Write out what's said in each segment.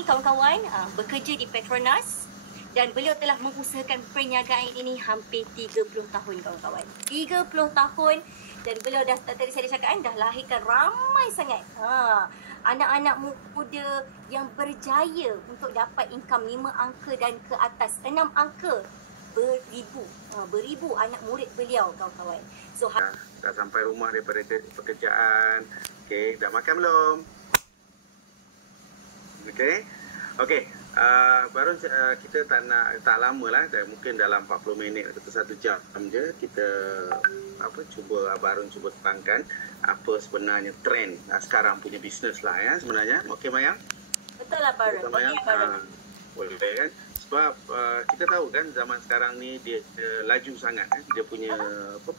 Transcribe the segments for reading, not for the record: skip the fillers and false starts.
kawan-kawan bekerja di Petronas dan beliau telah mengusahakan perniagaan ini hampir 30 tahun kawan-kawan. 30 tahun dan beliau dah tadi saya cakap dah lahirkan ramai sangat anak-anak muda yang berjaya untuk dapat income 5 angka dan ke atas, 6 angka beribu anak murid beliau kawan-kawan. So dah sampai rumah daripada pekerjaan. Okey, dah makan belum? Okey, baru kita tak lama lah, mungkin dalam 40 minit atau 1 jam je kita cuba Barun cuba terangkan apa sebenarnya trend sekarang punya bisnes lah ya sebenarnya. Okey Mayang? Betul lah Barun. Boleh kan? Sebab kita tahu kan zaman sekarang ni dia laju sangat dia punya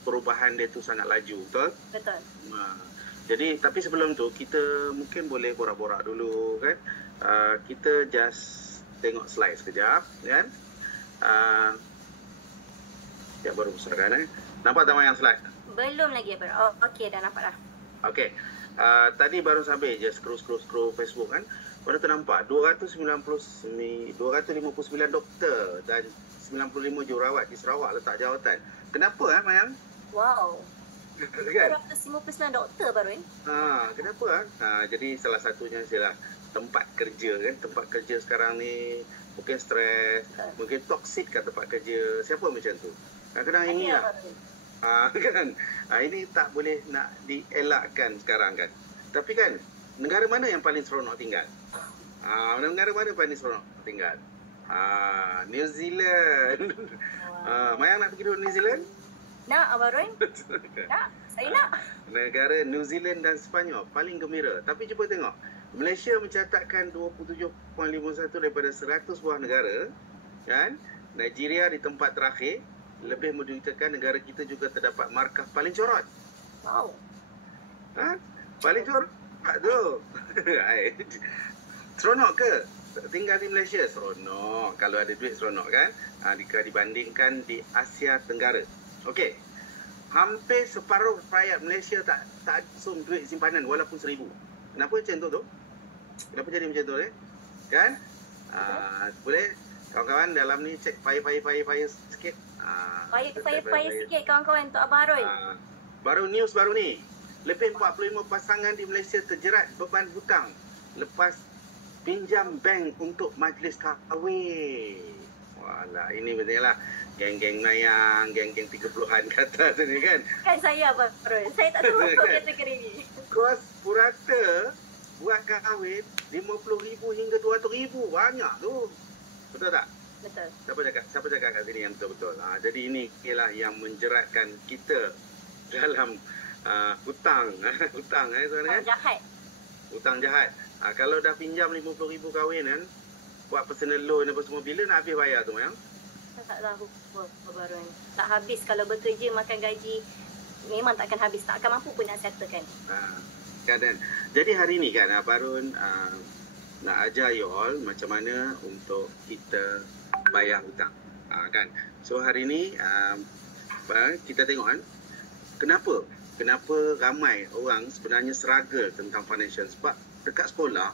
perubahan dia tu sangat laju, betul? Betul. Jadi tapi sebelum tu kita mungkin boleh borak-borak dulu kan. Kita just tengok slide sekejap kan. Baru besarkan Nampak tak Mayang slide? Belum lagi Barun. Oh, okey dah nampak dah. Okey. Tadi baru sampai je scroll Facebook kan. Baru ternampak 259 doktor dan 95 jururawat di Sarawak letak jawatan. Kenapa Mayang? Wow. Kan? 259 doktor Barun. Kenapa? Jadi salah satunya ialah tempat kerja kan. Tempat kerja sekarang ni mungkin stres, mungkin toksik kat tempat kerja. Siapa macam tu? Kadang-kadang ini lah. Kan? Ini tak boleh nak dielakkan sekarang kan. Tapi kan, negara mana yang paling seronok tinggal? Negara mana paling seronok tinggal? New Zealand. Mayang nak pergi dulu New Zealand? Nak Barun? Nak, saya nak. Negara New Zealand dan Sepanyol paling gembira. Tapi cuba tengok, Malaysia mencatatkan 27.51 daripada 100 buah negara, kan? Nigeria di tempat terakhir, lebih menunjukkan negara kita juga terdapat markah paling corot. Wow. Paling corot tu. Seronok ke tinggal di Malaysia? Seronok. Kalau ada duit seronok kan? Dibandingkan di Asia Tenggara. Okey. Hampir separuh rakyat Malaysia tak asum duit simpanan walaupun 1,000. Kenapa macam tu? Kenapa jadi macam tu kan? Boleh kawan-kawan dalam ni cek fire sikit. Fire sikit kawan-kawan untuk Abang Harun. Baru news baru ni. Lebih 45 pasangan di Malaysia terjerat beban hutang lepas pinjam bank untuk majlis kahwin. Walah, ini betul lah. Geng-geng Mayang, geng-geng 30-an kata tu ni kan. Kan saya Abang Harun. Saya tak tahu kategori ni. Kos purata buat kahwin 50,000 hingga 200,000. Banyak tu. Betul tak? Betul. Siapa cakap kat sini yang betul-betul? Jadi ini ialah yang menjeratkan kita dalam hutang. Hutang Hutang jahat. Hutang jahat. Kalau dah pinjam 50,000 kahwin kan, buat personal loan apa semua, bila nak habis bayar tu Mayang? Tak tahu Barun. Tak habis kalau bekerja makan gaji. Memang takkan habis. Tak akan mampu pun nak settlekan. Kan. Jadi hari ni kan Barun nak ajar you all macam mana untuk kita bayar hutang. Kan. So hari ni kita tengok kan. Kenapa ramai orang sebenarnya struggle tentang financial, sebab dekat sekolah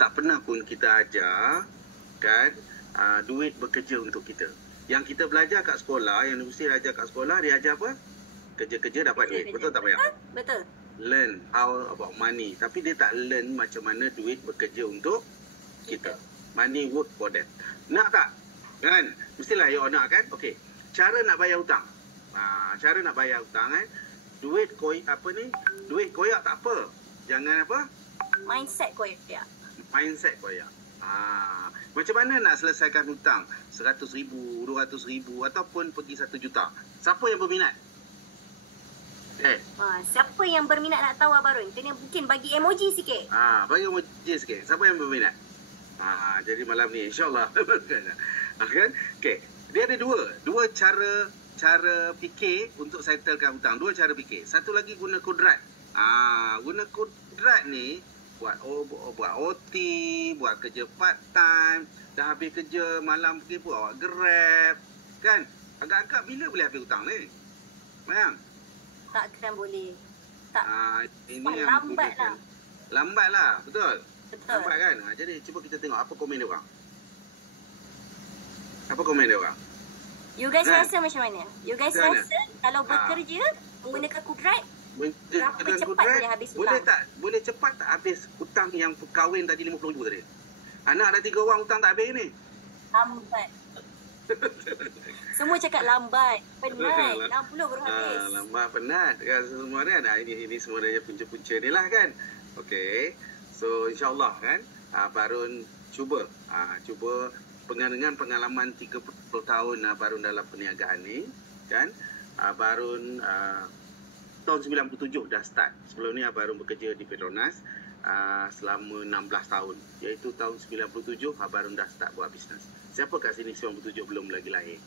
tak pernah pun kita ajar kan duit bekerja untuk kita. Yang kita belajar kat sekolah, yang universiti ajar kat sekolah, dia ajar apa? Kerja-kerja dapat duit. Betul tak Mayang? Betul. Learn how about money. Tapi dia tak learn macam mana duit bekerja untuk kita. Money work for them. Nak tak? Kan? Mestilah you nak kan? Okey. Cara nak bayar hutang. Cara nak bayar hutang kan? Duit koyak tak apa. Jangan apa? Mindset koyak. Mindset koyak. Macam mana nak selesaikan hutang 100,000, 200,000 ataupun pergi 1 juta? Siapa yang berminat? Siapa yang berminat nak tahu Abang Harun? Kena mungkin bagi emoji sikit. Bagi emoji sikit. Siapa yang berminat? Jadi malam ni insyaAllah. Kan? Okey. Dia ada dua cara fikir untuk settlekan hutang. Dua cara fikir. Satu lagi guna kodrat. Guna kodrat ni buat OT, buat kerja part time, dah habis kerja malam pergi pun awak Grab. Kan? Agak-agak bila boleh habis hutang ni? Mayang? Takkan boleh. Tak. Ini yang lambat lah. Lambat lah, betul. Betul. Nampak kan? Jadi cuba kita tengok apa komen dia orang. Apa komen dia orang? You guys rasa macam mana? You guys Macam mana? rasa kalau bekerja menggunakan kudrat, berapa Dengan cepat kudrat, boleh habis boleh hutang? tak? Boleh cepat tak habis hutang yang kahwin tadi 50,000 tadi? Anak ada 3 orang hutang tak habis ni. Lambat. Semua cakap lambat. Penat. 60 baru habis. Lambat, penat kan semua kan. Ini sebenarnya punca-punca ni lah kan. Okey. So insyaAllah kan Barun cuba dengan pengalaman 30 tahun Barun dalam perniagaan ni kan. Barun tahun 97 dah start. Sebelum ni Barun bekerja di Petronas selama 16 tahun. Iaitu tahun 97 Barun dah start buat bisnes. Siapa kat sini 97 belum lagi lahir?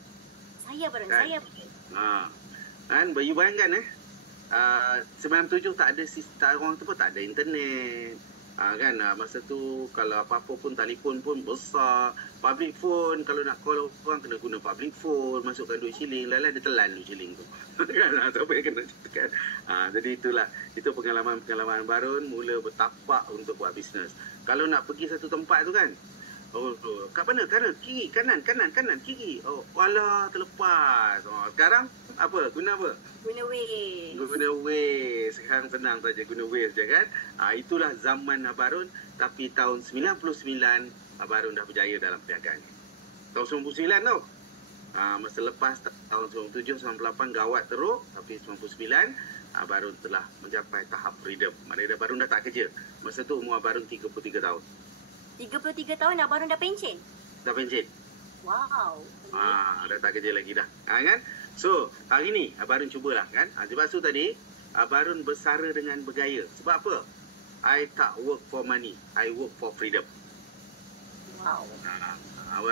Saya Barun, Kan? saya. Kan you bayangkan 97 tak ada orang tu pun tak ada internet. Kan masa tu kalau apa-apa pun telefon pun besar, public phone kalau nak call orang kena guna public phone, masukkan 2 shilling, lain-lain dia telan 2 shilling tu. Kan siapa yang kena kan. Jadi itu pengalaman Barun mula bertapak untuk buat bisnes. Kalau nak pergi satu tempat tu kan, kat mana? Kiri, kanan, kiri. Walah terlepas. Sekarang apa? Guna apa? Guna Waze. Guna Waze. Sekarang senang saja guna Waze je kan. Itulah zaman Barun. Tapi tahun 99 Barun dah berjaya dalam perniagaan ni. Tahun 99 tau. Masa lepas tahun 97, 98 gawat teruk. Tapi 99 Barun telah mencapai tahap freedom. Maknanya Barun dah tak kerja. Masa tu umur Barun 33 tahun. 33 tahun Barun dah pencen? Dah pencen. Wow. Dah tak kerja lagi dah. Kan? So, hari ni Barun cubalah kan. Sebab tu tadi Barun bersara dengan bergaya. Sebab apa? I tak work for money. I work for freedom. Wow.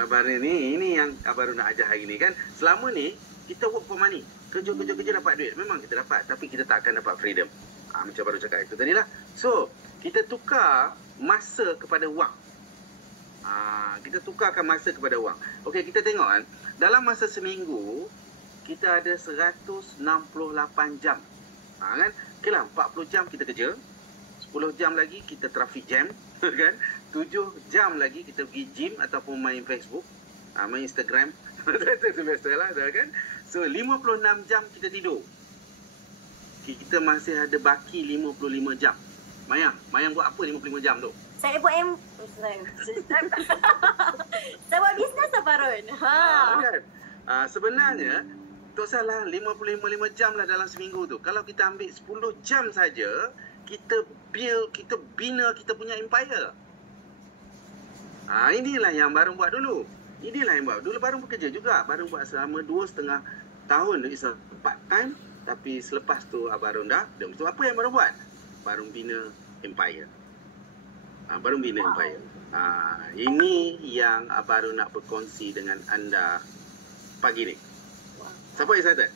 Barun ini yang Barun nak ajar hari ni kan. Selama ni kita work for money. Kerja dapat duit. Memang kita dapat. Tapi kita tak akan dapat freedom. Macam Barun cakap itu tadi lah. So, kita tukar masa kepada wang. Kita tukarkan masa kepada wang. Okey, kita tengok kan. Dalam masa seminggu, kita ada 168 jam. Kan? Okeylah, 40 jam kita kerja. 10 jam lagi kita traffic jam. Kan? 7 jam lagi kita pergi gym ataupun main Facebook. Main Instagram. Itu biasalah kan. So, 56 jam kita tidur. Kita masih ada baki 55 jam. Mayang buat apa 55 jam tu? Saya buat saya buat bisnes Barun. Kan? Sebenarnya tak salah 55 jam lah dalam seminggu tu. Kalau kita ambil 10 jam saja, kita bina kita punya empire. Inilah yang Barun buat dulu. Dulu Barun bekerja juga. Barun buat selama 2,5 tahun. It's a part time. Tapi selepas tu Barun dah. So apa yang Barun buat? Barun bina empire. Barun bina empire. Ini yang Barun nak berkongsi dengan anda pagi ni. Siapa excited?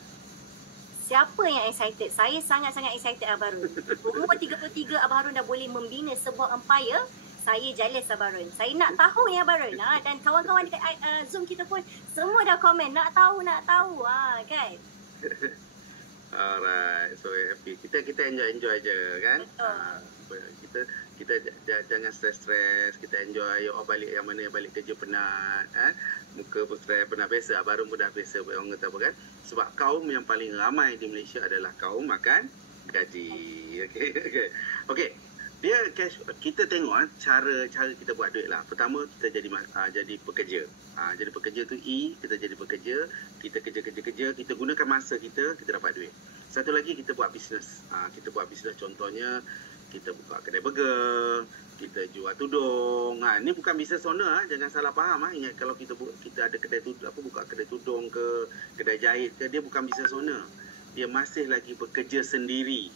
Siapa yang excited? Saya sangat-sangat excited Barun. Umur 33 Barun dah boleh membina sebuah empire. Saya jealous Barun. Saya nak tahu ya Barun. Dan kawan-kawan dekat Zoom kita pun semua dah komen nak tahu kan. Alright, so happy. Kita enjoy je kan. Kita jangan stres. Kita enjoy. Balik yang mana balik kerja penat, muka pun stres penat biasa. Baru pun dah biasa orang kata apa kan. Sebab kaum yang paling ramai di Malaysia adalah kaum makan gaji. Okey. Dia kita tengok cara kita buat duit lah. Pertama kita jadi pekerja. Jadi pekerja tu kita jadi pekerja, kita kerja, kita gunakan masa kita dapat duit. Satu lagi kita buat bisnes. Kita buat bisnes contohnya kita buka kedai burger, kita jual tudung. Ni bukan bisnes owner, jangan salah faham. Ingat kalau kita ada kedai tudung, buka kedai tudung ke, kedai jahit ke, dia bukan bisnes owner. Dia masih lagi bekerja sendiri.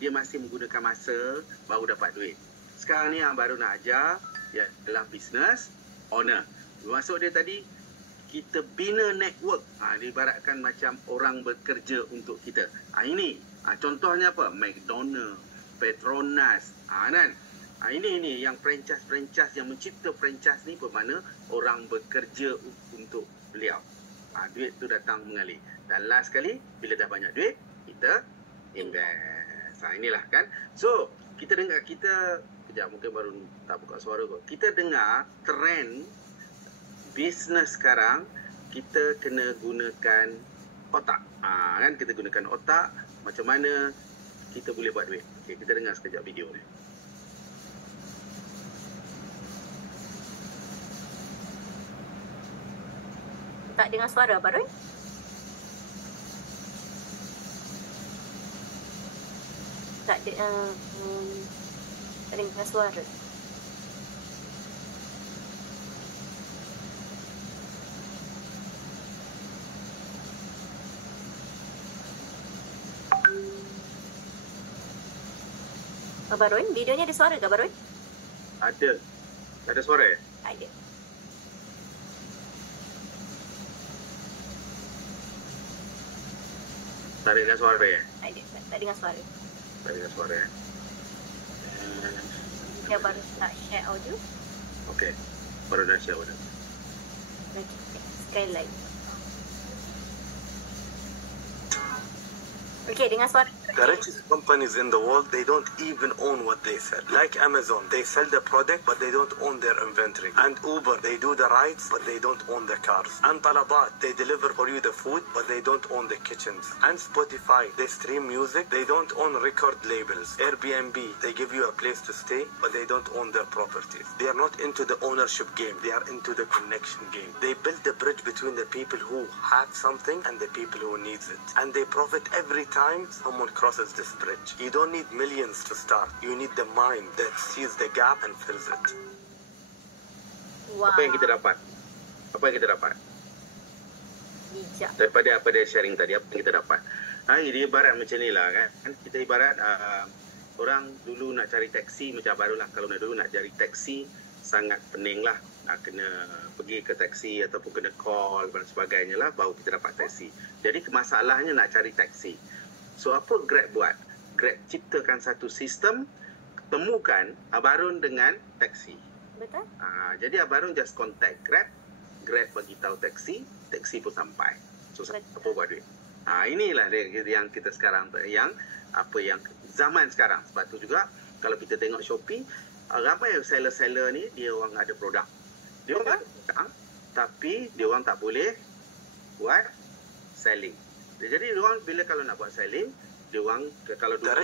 Dia masih menggunakan masa baru dapat duit. Sekarang ni yang baru nak ajar ialah business owner. Maksud dia tadi kita bina network. Diibaratkan macam orang bekerja untuk kita. Ini contohnya apa? McDonald, Petronas, kan? Ini yang franchise yang mencipta franchise ni bermakna orang bekerja untuk beliau. Duit tu datang mengalir. Dan last sekali bila dah banyak duit kita invest. Inilah kan. So, kita dengar kita sekejap, mungkin baru tak buka suara kot. Kita dengar trend bisnes sekarang, kita kena gunakan otak. Kan kita gunakan otak, macam mana kita boleh buat duit. Okay, kita dengar sekejap video ni. Tak dengar suara Barun? Tak dengar suara. Barun, videonya ada suara ke Barun? Ada. Ada suara? Ada. Tak dengar suara ya? Ada. Tak dengar suara. Tak dengar suara ya? Dia baru tak share audio. Okey. Baru dah share audio. Sekali lagi. Okey, dengar suara. The richest companies in the world, they don't even own what they sell. Like Amazon, they sell the product, but they don't own their inventory. And Uber, they do the rides, but they don't own the cars. And Talabat, they deliver for you the food, but they don't own the kitchens. And Spotify, they stream music, they don't own record labels. Airbnb, they give you a place to stay, but they don't own their properties. They are not into the ownership game, they are into the connection game. They build the bridge between the people who have something and the people who needs it. And they profit every time someone crosses this bridge. You don't need millions to start. You need the mind that sees the gap and fills it. Wow. Apa yang kita dapat? Apa yang kita dapat? Bijak. Daripada apa dia sharing tadi, apa yang kita dapat? Dia ibarat macam ni lah kan. Kita ibarat orang dulu nak cari taksi macam barulah. Kalau dulu nak cari taksi sangat pening lah. Nak kena pergi ke taksi ataupun kena call dan sebagainya lah baru kita dapat taksi. Jadi masalahnya nak cari taksi. So apa Grab buat? Grab ciptakan satu sistem temukan Abarun dengan taksi. Betul? Jadi Abarun just contact Grab, Grab bagi tahu taksi, taksi pun sampai. So siapa buat duit? Inilah yang kita sekarang yang zaman sekarang. Sebab tu juga kalau kita tengok Shopee, ramai seller-seller ni dia orang ada produk. Dia orang ada produk, tapi dia orang tak boleh buat selling. Jadi dia orang bila kalau nak buat selling, dia orang kalau dulu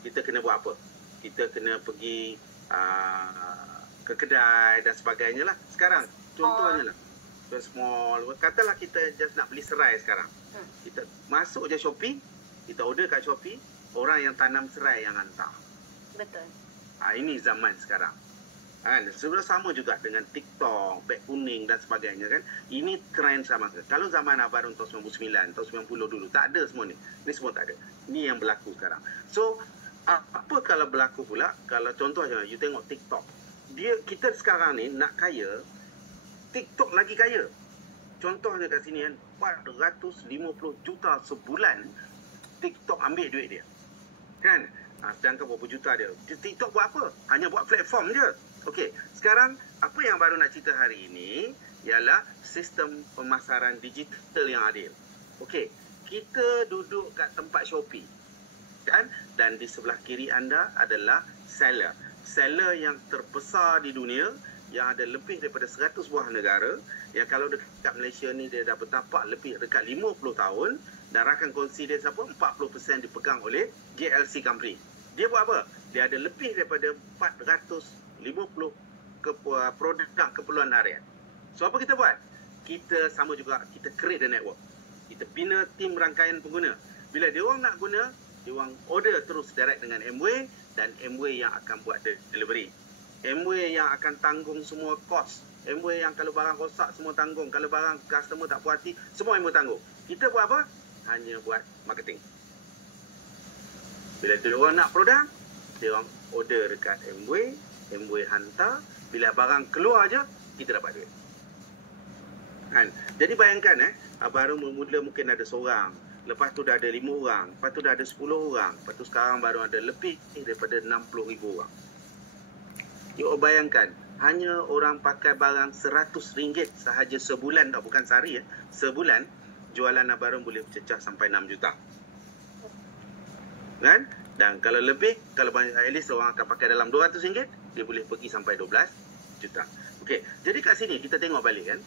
kita kena buat apa? Kita kena pergi ke kedai dan sebagainya lah. Sekarang contohnya lah, small, katalah kita just nak beli serai sekarang. Kita masuk je Shopee, kita order kat Shopee, orang yang tanam serai yang hantar. Betul. Ini zaman sekarang. Kan, sudah sama juga dengan TikTok, beg kuning dan sebagainya kan. Ini trend sama. Kalau zaman Abarun tahun 99, tahun 90 dulu, tak ada semua ni. Ni semua tak ada. Ini yang berlaku sekarang. So, apa kalau berlaku pula, kalau contohnya, you tengok TikTok. Kita sekarang ni nak kaya, TikTok lagi kaya. Contohnya kat sini kan, 450 juta sebulan, TikTok ambil duit dia. Kan? Sedangkan berapa juta dia. TikTok buat apa? Hanya buat platform je. Okey, sekarang apa yang baru nak cerita hari ini ialah sistem pemasaran digital yang adil. Okey, kita duduk kat tempat Shopee, kan? Dan di sebelah kiri anda adalah seller. Seller yang terbesar di dunia, yang ada lebih daripada 100 buah negara, yang kalau dekat Malaysia ni dia dah bertapak lebih dekat 50 tahun, dan rakan kongsi dia siapa? 40% dipegang oleh GLC Company. Dia buat apa? Dia ada lebih daripada 450 produk keperluan harian. So apa kita buat? Kita sama juga, kita create the network. Kita bina tim rangkaian pengguna. Bila dia orang nak guna, dia orang order terus direct dengan Amway, dan Amway yang akan buat delivery. Amway yang akan tanggung semua kos. Amway yang kalau barang rosak semua tanggung. Kalau barang customer tak puas hati, semua Amway tanggung. Kita buat apa? Hanya buat marketing. Bila dia orang nak produk, dia orang order dekat Amway, Amway hantar. Bila barang keluar je, kita dapat duit. Kan? Jadi bayangkan baru mula mungkin ada seorang, lepas tu dah ada 5 orang, lepas tu dah ada 10 orang, lepas tu sekarang baru ada lebih daripada 60,000 orang. You bayangkan, hanya orang pakai barang RM100 sahaja sebulan, tak bukan sehari sebulan, jualan Abarun boleh cecah sampai 6 juta. Kan? Dan kalau lebih, kalau at least orang akan pakai dalam RM200, dia boleh pergi sampai 12 juta. Okey, jadi kat sini kita tengok balik kan.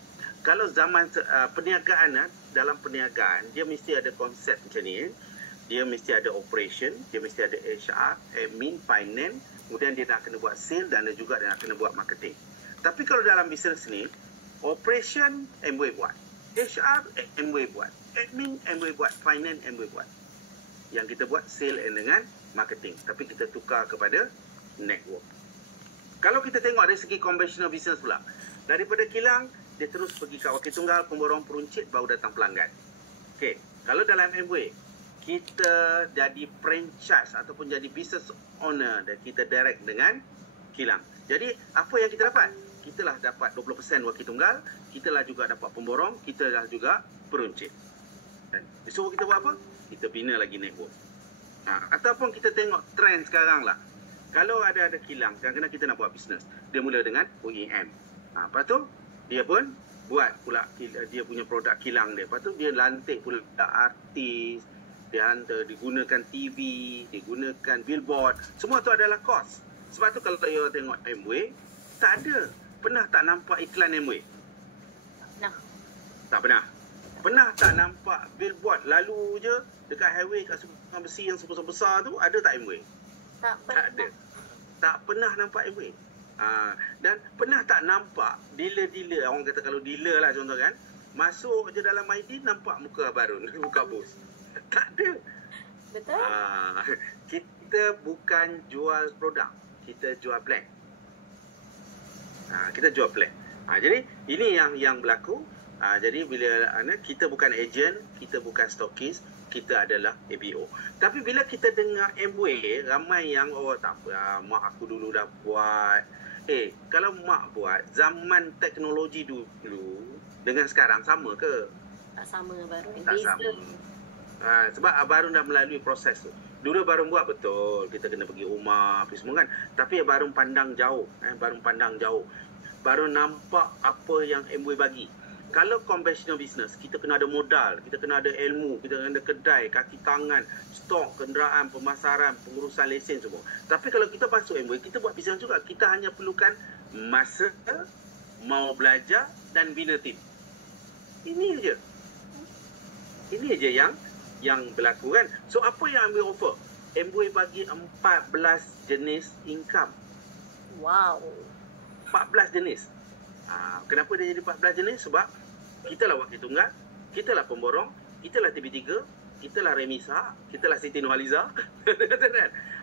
Kalau zaman perniagaan, dalam perniagaan dia mesti ada konsep macam ni. Dia mesti ada operation, dia mesti ada HR, admin, finance, kemudian dia nak kena buat sale dan juga dia nak kena buat marketing. Tapi kalau dalam bisnes ni, operation Amway buat, HR Amway buat, admin Amway buat, finance Amway buat. Yang kita buat sale dengan marketing, tapi kita tukar kepada network. Kalau kita tengok dari segi conventional business pula, daripada kilang dia terus pergi ke wakil tunggal, pemborong, peruncit, baru datang pelanggan. Okey, kalau dalam Amway kita jadi franchise ataupun jadi business owner dan kita direct dengan kilang. Jadi apa yang kita dapat? Kita lah dapat 20% wakil tunggal, kita lah juga dapat pemborong, kita lah juga peruncit. Dan disuruh kita buat apa? Kita bina lagi network. Ataupun kita tengok trend sekarang lah. Kalau ada kilang, kadang-kadang kita nak buat bisnes. Dia mula dengan OEM. Lepas tu, dia pun buat pula dia punya produk kilang dia. Lepas tu, dia lantik pula artis, dia hantar, digunakan TV, digunakan billboard. Semua tu adalah kos. Sebab tu kalau you tengok Amway, tak ada. Pernah tak nampak iklan Amway? Nah. Tak pernah. Pernah tak nampak billboard lalu je dekat highway kat Sungai Besi yang sebesar-besar tu, ada tak Amway? Tak Tak ada. Tak pernah nampak Amway. Dan pernah tak nampak dealer-dealer, orang kata kalau dealer lah contoh kan, masuk je dalam ID nampak muka Barun, muka bos. Tak ada. Betul? Kita bukan jual produk, kita jual plan. Kita jual plan. Jadi ini yang berlaku. Jadi bila kita bukan agent, kita bukan stokis, kita adalah ABO. Tapi bila kita dengar Amway, ramai yang tak apa, mak aku dulu dah buat. Kalau mak buat zaman teknologi dulu dengan sekarang sama ke? Tak sama Barun. Tak sama. Sebab Barun dah melalui proses tu. Dulu Barun buat betul, kita kena pergi rumah apa semua kan. Tapi Barun pandang jauh, Barun pandang jauh. Barun nampak apa yang Amway bagi. Kalau conventional business, kita kena ada modal, kita kena ada ilmu, kita kena ada kedai, kaki tangan, stok, kenderaan, pemasaran, pengurusan lesen semua. Tapi kalau kita masuk Amway, kita buat bisnes juga. Kita hanya perlukan masa, mau belajar dan bina tim. Ini je. Ini je yang berlaku kan. So apa yang Amway offer? Amway bagi 14 jenis income. Wow. 14 jenis. Kenapa dia jadi 14 jenis? Sebab kita lah wakil tunggal, kita lah pemborong, kita lah TV3, kita lah Remisa, kita lah Siti Nurhaliza.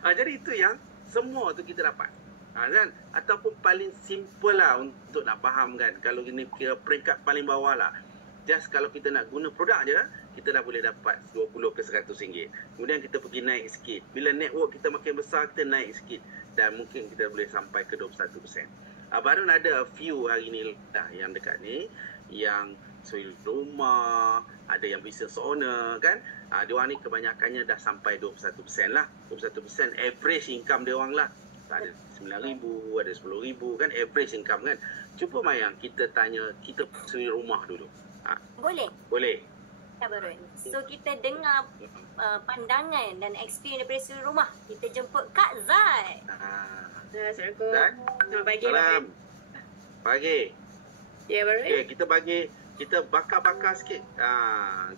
Jadi itu yang semua tu kita dapat. Kan? Ataupun paling simple lah untuk nak faham kan. Kalau ini kira peringkat paling bawah lah. Just kalau kita nak guna produk je, kita dah boleh dapat 20 ke 100 ringgit. Kemudian kita pergi naik sikit. Bila network kita makin besar, kita naik sikit. Dan mungkin kita boleh sampai ke 21%. Baru ada a few hari ni dah yang dekat ni, yang suri rumah, ada yang business owner kan. Diorang ni kebanyakannya dah sampai 21% lah. 21% average income diorang lah. Ada 9,000, ada 10,000 kan, average income kan. Cuba Mayang, kita tanya, kita suri rumah dulu. Boleh? Boleh. Ya Barun. So kita dengar pandangan dan experience daripada suri rumah. Kita jemput Kak Zat. Assalamualaikum. Zat? Selamat pagi. Salam. Pagi. Ya, Barun. Kita bakar-bakar sikit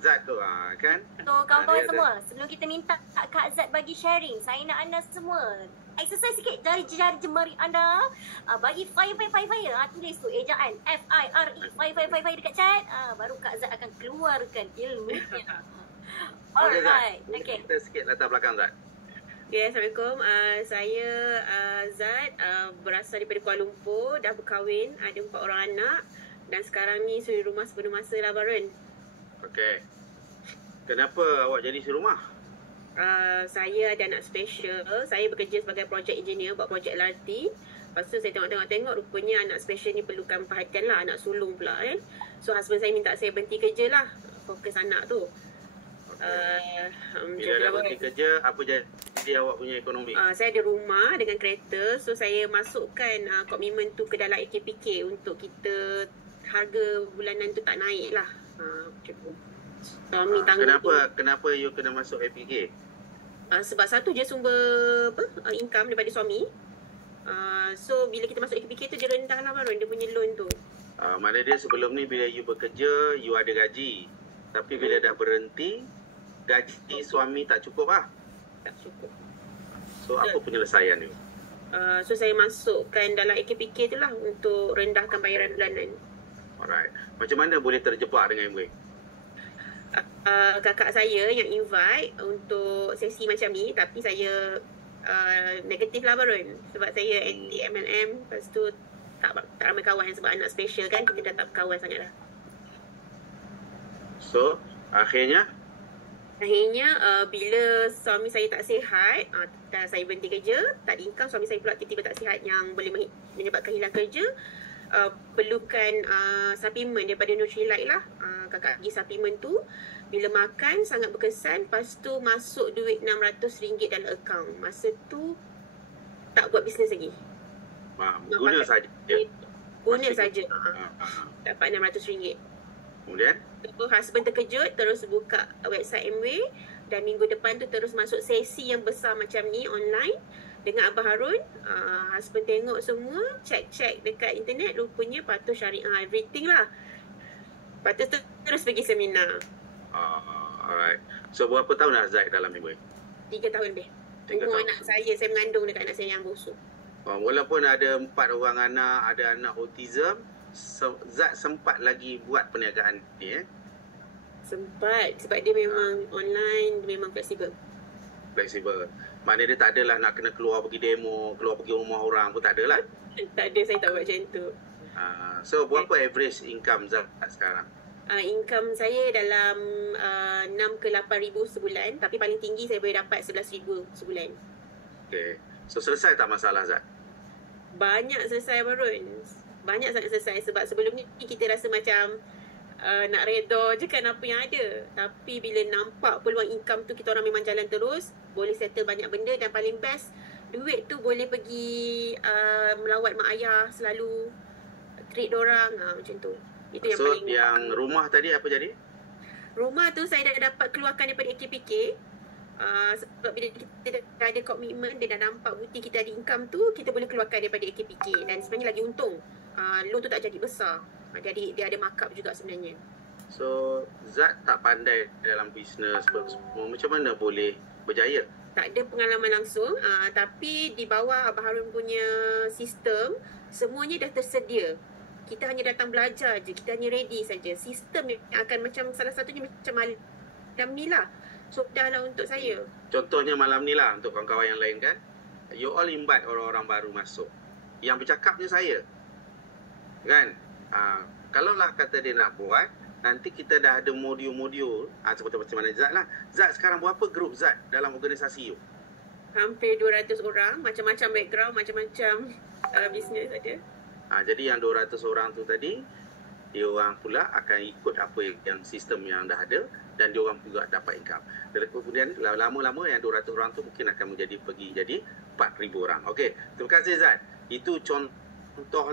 Zat tu kan. So kawan-kawan semua, sebelum kita minta Kak Zat bagi sharing, saya nak anda semua exercise sikit jari-jari jemari anda. Bagi fire. Tulis tu ejaan FIRE fire dekat chat. Baru Kak Zat akan keluarkan ilmunya. Alright. Okay. Kita sikit latar belakang Zat. Okay, Assalamualaikum. Saya Zat, berasal daripada Kuala Lumpur, dah berkahwin, ada 4 orang anak dan sekarang ni suri rumah sepenuh masa lah Barun. Okey. Kenapa awak jadi suri rumah? Saya ada anak special. Saya bekerja sebagai project engineer buat projek LRT. Lepas tu saya tengok rupanya anak special ni perlukan perhatian lah, anak sulung pula kan. So husband saya minta saya berhenti kerja lah, fokus anak tu. Bila dah berhenti kerja, apa jadi awak punya ekonomi? Saya ada rumah dengan kereta. So saya masukkan komitmen tu ke dalam AKPK untuk kita harga bulanan tu tak naik lah. Suami tanggung Kenapa you kena masuk APK? Sebab satu je sumber income daripada suami. So bila kita masuk AKPK tu dia rendah lah Barun, dia punya loan tu. Mana dia sebelum ni bila you bekerja, you ada gaji. Tapi bila dah berhenti, gaji suami tak cukup lah. Tak cukup. So apa penyelesaian you? So saya masukkan dalam AKPK tu lah untuk rendahkan bayaran bulanan. Alright. Macam mana boleh terjebak dengan MWay? Kakak saya yang invite untuk sesi macam ni, tapi saya negatif lah Barun. Sebab saya anti MLM, lepas tu tak ramai kawan sebab anak special kan, kita dah tak berkawan sangat lah. So, akhirnya bila suami saya tak sihat, dah saya berhenti kerja, tak ada income, suami saya pula tiba-tiba tak sihat yang boleh menyebabkan hilang kerja, perlukan supplement daripada Nutrilite lah. Kakak pergi supplement tu, bila makan sangat berkesan, lepas tu masuk duit RM600 dalam akaun. Masa tu tak buat bisnes lagi. Guna saja. Guna saja. Dapat RM600. Kemudian? Husband terkejut, terus buka website MWay, dan minggu depan tu terus masuk sesi yang besar macam ni online dengan Abah Harun. Husband tengok semua, check dekat internet, rupanya patuh syariah everything lah. Lepas tu terus pergi seminar. Alright. So berapa tahun dah Zat dalam MWay? 3 tahun lebih. 3 tahun. Anak saya mengandung dekat anak saya yang bosok. Walaupun ada 4 orang anak, ada anak autism, Zat sempat lagi buat perniagaan ni Sempat, sebab dia memang online, dia memang fleksibel. Maknanya dia tak adalah nak kena keluar pergi demo, keluar pergi rumah orang pun tak adalah. Tak ada, saya tak buat macam tu. So berapa average income Zat sekarang? Income saya dalam 6 ke 8 ribu sebulan, tapi paling tinggi saya boleh dapat 11 ribu sebulan. Okay. So selesai tak masalah Zat? Banyak selesai Barun. Banyak sangat selesai, sebab sebelum ni kita rasa macam nak reda je kan apa yang ada. Tapi bila nampak peluang income tu, kita orang memang jalan terus, boleh settle banyak benda, dan paling best duit tu boleh pergi melawat mak ayah, selalu treat dorang, macam tu. Itu yang paling. So yang rumah tadi apa jadi? Rumah tu saya dah dapat keluarkan daripada AKPK. Sebab bila kita dah ada komitmen, dia dah nampak bukti kita ada income tu, kita boleh keluarkan daripada AKPK. Dan sebenarnya lagi untung, loan tu tak jadi besar. Jadi dia ada markup juga sebenarnya. So Zat tak pandai dalam bisnes, macam mana boleh berjaya? Tak ada pengalaman langsung, tapi di bawah Abah Harun punya sistem, semuanya dah tersedia. Kita hanya datang belajar je, kita hanya ready saja. Sistem yang akan macam, salah satunya macam malam ni lah. So dah lah untuk saya. Contohnya malam ni lah untuk kawan-kawan yang lain kan. You all invite orang-orang baru masuk. Yang bercakapnya saya. Kan? Kalau lah kata dia nak buat, nanti kita dah ada modul-modul. Seperti macam mana Zat lah. Zat sekarang berapa grup Zat dalam organisasi you? Hampir 200 orang, macam-macam background, macam-macam bisnes ada. Jadi yang 200 orang tu tadi, dia orang pula akan ikut apa yang sistem yang dah ada, dan dia orang juga dapat income. Dan kemudian lama-lama yang 200 orang tu mungkin akan pergi jadi 4,000 orang. Okey, terima kasih Zat. Itu contoh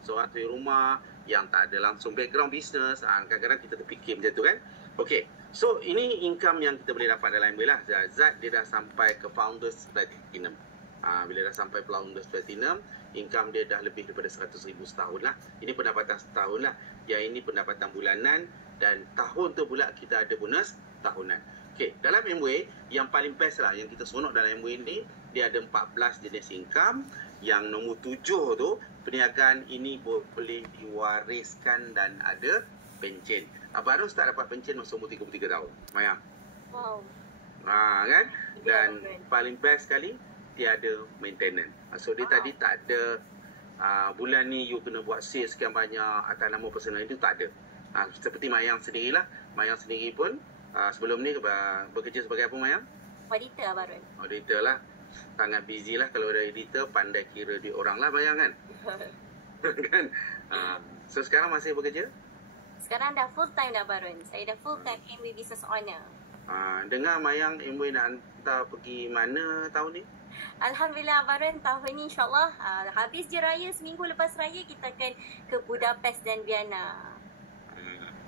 seorang tu rumah yang tak ada langsung background bisnes. Kadang-kadang kita terfikir macam tu kan. Okey, so ini income yang kita boleh dapat dalam MWay lah. Zat dia dah sampai ke Founders Platinum. Bila dah sampai Founders Platinum, income dia dah lebih daripada 100,000 setahun lah. Ini pendapatan setahun lah. Yang ini pendapatan bulanan, dan tahun tu pula kita ada bonus tahunan. Okey, dalam MWay yang paling best lah, yang kita seronok dalam MWay ni, dia ada 14 jenis income. Yang nombor 7 tu, perniagaan ini boleh diwariskan dan ada pencen. Abang Harus tak dapat pencen masa umur 33 tahun. Mayang. Wow. Kan? Dan paling best sekali, dia ada maintenance. So dia tadi tak ada bulan ni you kena buat sales sekian banyak atas nama personal, itu tak ada. Seperti Mayang sendirilah. Mayang sendiri pun sebelum ni bekerja sebagai apa Mayang? Auditor Abang Harun. Auditor lah. Sangat busy lah kalau ada editor, pandai kira duit orang lah Mayang kan. Kan? So sekarang masih bekerja? Sekarang dah full time dah Abang Harun. Saya dah full time MWay Business Owner. Dengar Mayang MWay nak hantar pergi mana tahun ni? Alhamdulillah Abang Harun, tahun ni insyaAllah habis je raya, seminggu lepas raya kita akan ke Budapest dan Vienna.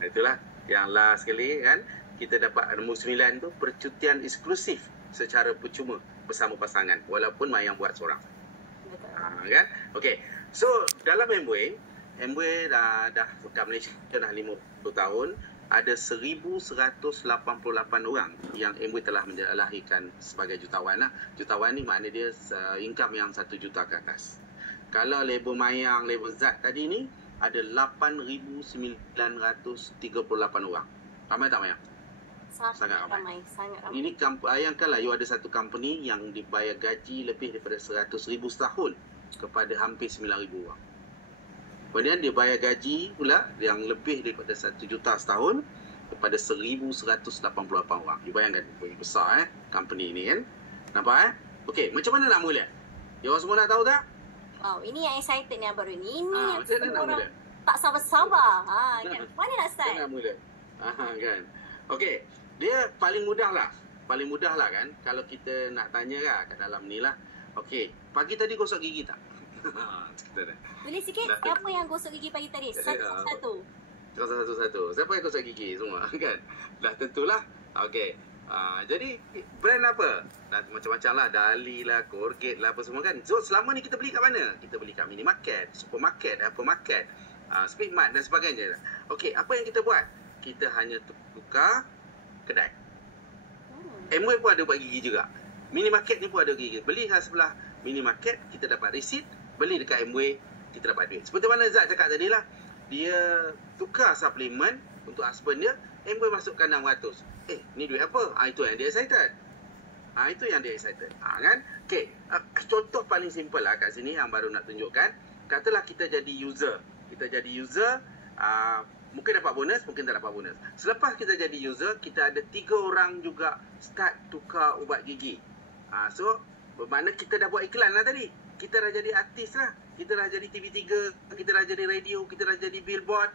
Itulah yang last sekali kan, kita dapat nombor 9 tu, percutian eksklusif secara percuma bersama pasangan, walaupun Mayang buat seorang. Betul. Kan? Okey. So dalam Amway dah kat Malaysia dah 50 tahun, ada 1188 orang yang Amway telah melahirkan sebagai jutawan lah. Jutawan ni makna dia income yang 1 juta ke atas. Kalau label mayang, label zat tadi ni ada 8,938 orang. Ramai tak Mayang? Sangat ramai. Sangat ramai. Ini bayangkanlah you ada satu company yang dibayar gaji lebih daripada 100,000 setahun kepada hampir 9,000 orang. Kemudian dia bayar gaji pula yang lebih daripada 1 juta setahun kepada 1,188 orang. You bayangkan besar company ni kan. Nampak Okey, macam mana nak mula? You orang semua nak tahu tak? Wow, ini yang excited ni baru ni. Ini yang macam mana nak orang mula? tak sabar-sabar. Kan? Mana nak start? Macam mana nak mula? Kan. Okey, dia paling mudah lah kan kalau kita nak tanya kan kat dalam ni lah. Okey, pagi tadi gosok gigi tak? Tulis sikit, siapa yang gosok gigi pagi tadi? Satu-satu. Siapa yang gosok gigi semua kan? Dah tentulah. Okey. Jadi brand apa? Macam-macam lah, Dali lah, Colgate lah, apa semua kan. So selama ni kita beli kat mana? Kita beli kat minimarket, supermarket, hypermarket, Speedmart dan sebagainya. Okey, apa yang kita buat? Kita hanya tukar kedai. Amway pun ada buat gigi juga. Minimarket ni pun ada gigi. Beli sebelah minimarket, kita dapat resit. Beli dekat Amway, kita dapat duit. Seperti mana Zat cakap tadi lah. Dia tukar suplemen untuk husband dia. Amway masukkan 600. Ni duit apa? Itu yang dia excited. Kan? Okay. Contoh paling simple lah kat sini yang baru nak tunjukkan. Katalah kita jadi user. Mungkin dapat bonus, mungkin tak dapat bonus. Selepas kita jadi user, kita ada 3 orang juga start tukar ubat gigi. So, bermakna kita dah buat iklan lah tadi. Kita dah jadi artis lah. Kita dah jadi TV3, kita dah jadi radio, kita dah jadi billboard.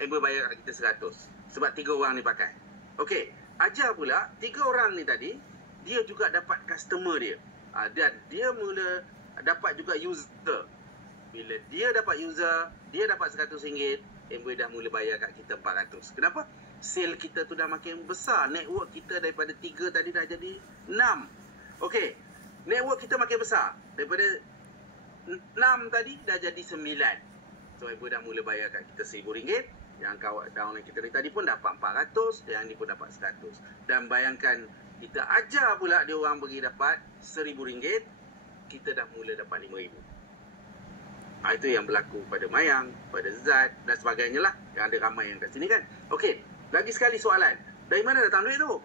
Amway bayar kat kita 100. Sebab 3 orang ni pakai. Okey, ajar pula 3 orang ni tadi, dia juga dapat customer dia. Dan dia mula dapat juga user. Bila dia dapat user, dia dapat RM100, Amway dah mula bayar kat kita 400. Kenapa? Sale kita tu dah makin besar. Network kita daripada 3 tadi dah jadi 6. Okey, network kita makin besar. Daripada 6 tadi dah jadi 9. So Amway dah mula bayar kat kita RM1,000. Yang kawan downline kita tadi pun dapat 400. Yang ni pun dapat 100. Dan bayangkan kita ajar pula dia orang bagi dapat RM1,000. Kita dah mula dapat RM5,000. Itu yang berlaku pada Mayang, pada Zat dan sebagainya lah. Yang ada ramai yang kat sini kan. Okey, lagi sekali soalan. Dari mana datang duit tu?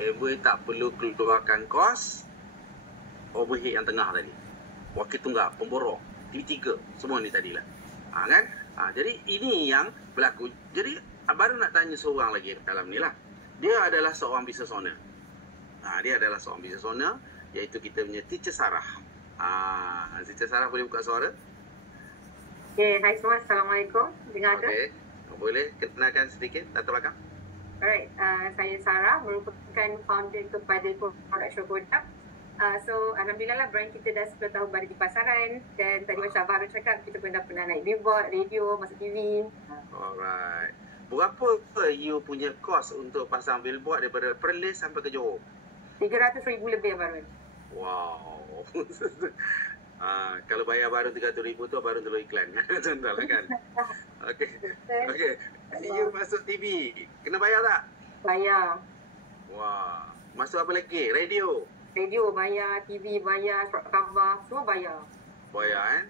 Amway tak perlu keluarkan kos overhead yang tengah tadi. Wakil tunggal, pemborong, TV3, semua ni tadilah. Kan? Jadi ini yang berlaku. Jadi baru nak tanya seorang lagi dalam ni lah. Dia adalah seorang business owner. Iaitu kita punya Teacher Sarah. Teacher Sarah boleh buka suara? Okay, hai semua. Assalamualaikum. Dengar ke? Okay. Boleh kenalkan sedikit latar belakang? Alright, saya Sarah, merupakan founder kepada Production Product. So, Alhamdulillah lah brand kita dah 10 tahun berada di pasaran. Dan tadi macam Abang Harun cakap, kita pun dah pernah naik billboard, radio, masuk TV. Alright. Berapa you punya kos untuk pasang billboard daripada Perlis sampai ke Johor? RM300,000 lebih Abang Harun. Wow. Kalau bayar baru RM300,000 tu baru telur iklan. Contohlah kan. Okey. You masuk TV, kena bayar tak? Bayar. Wah. Masuk apa lagi? Radio? Radio bayar, TV bayar, surat khabar, semua bayar. Bayar kan?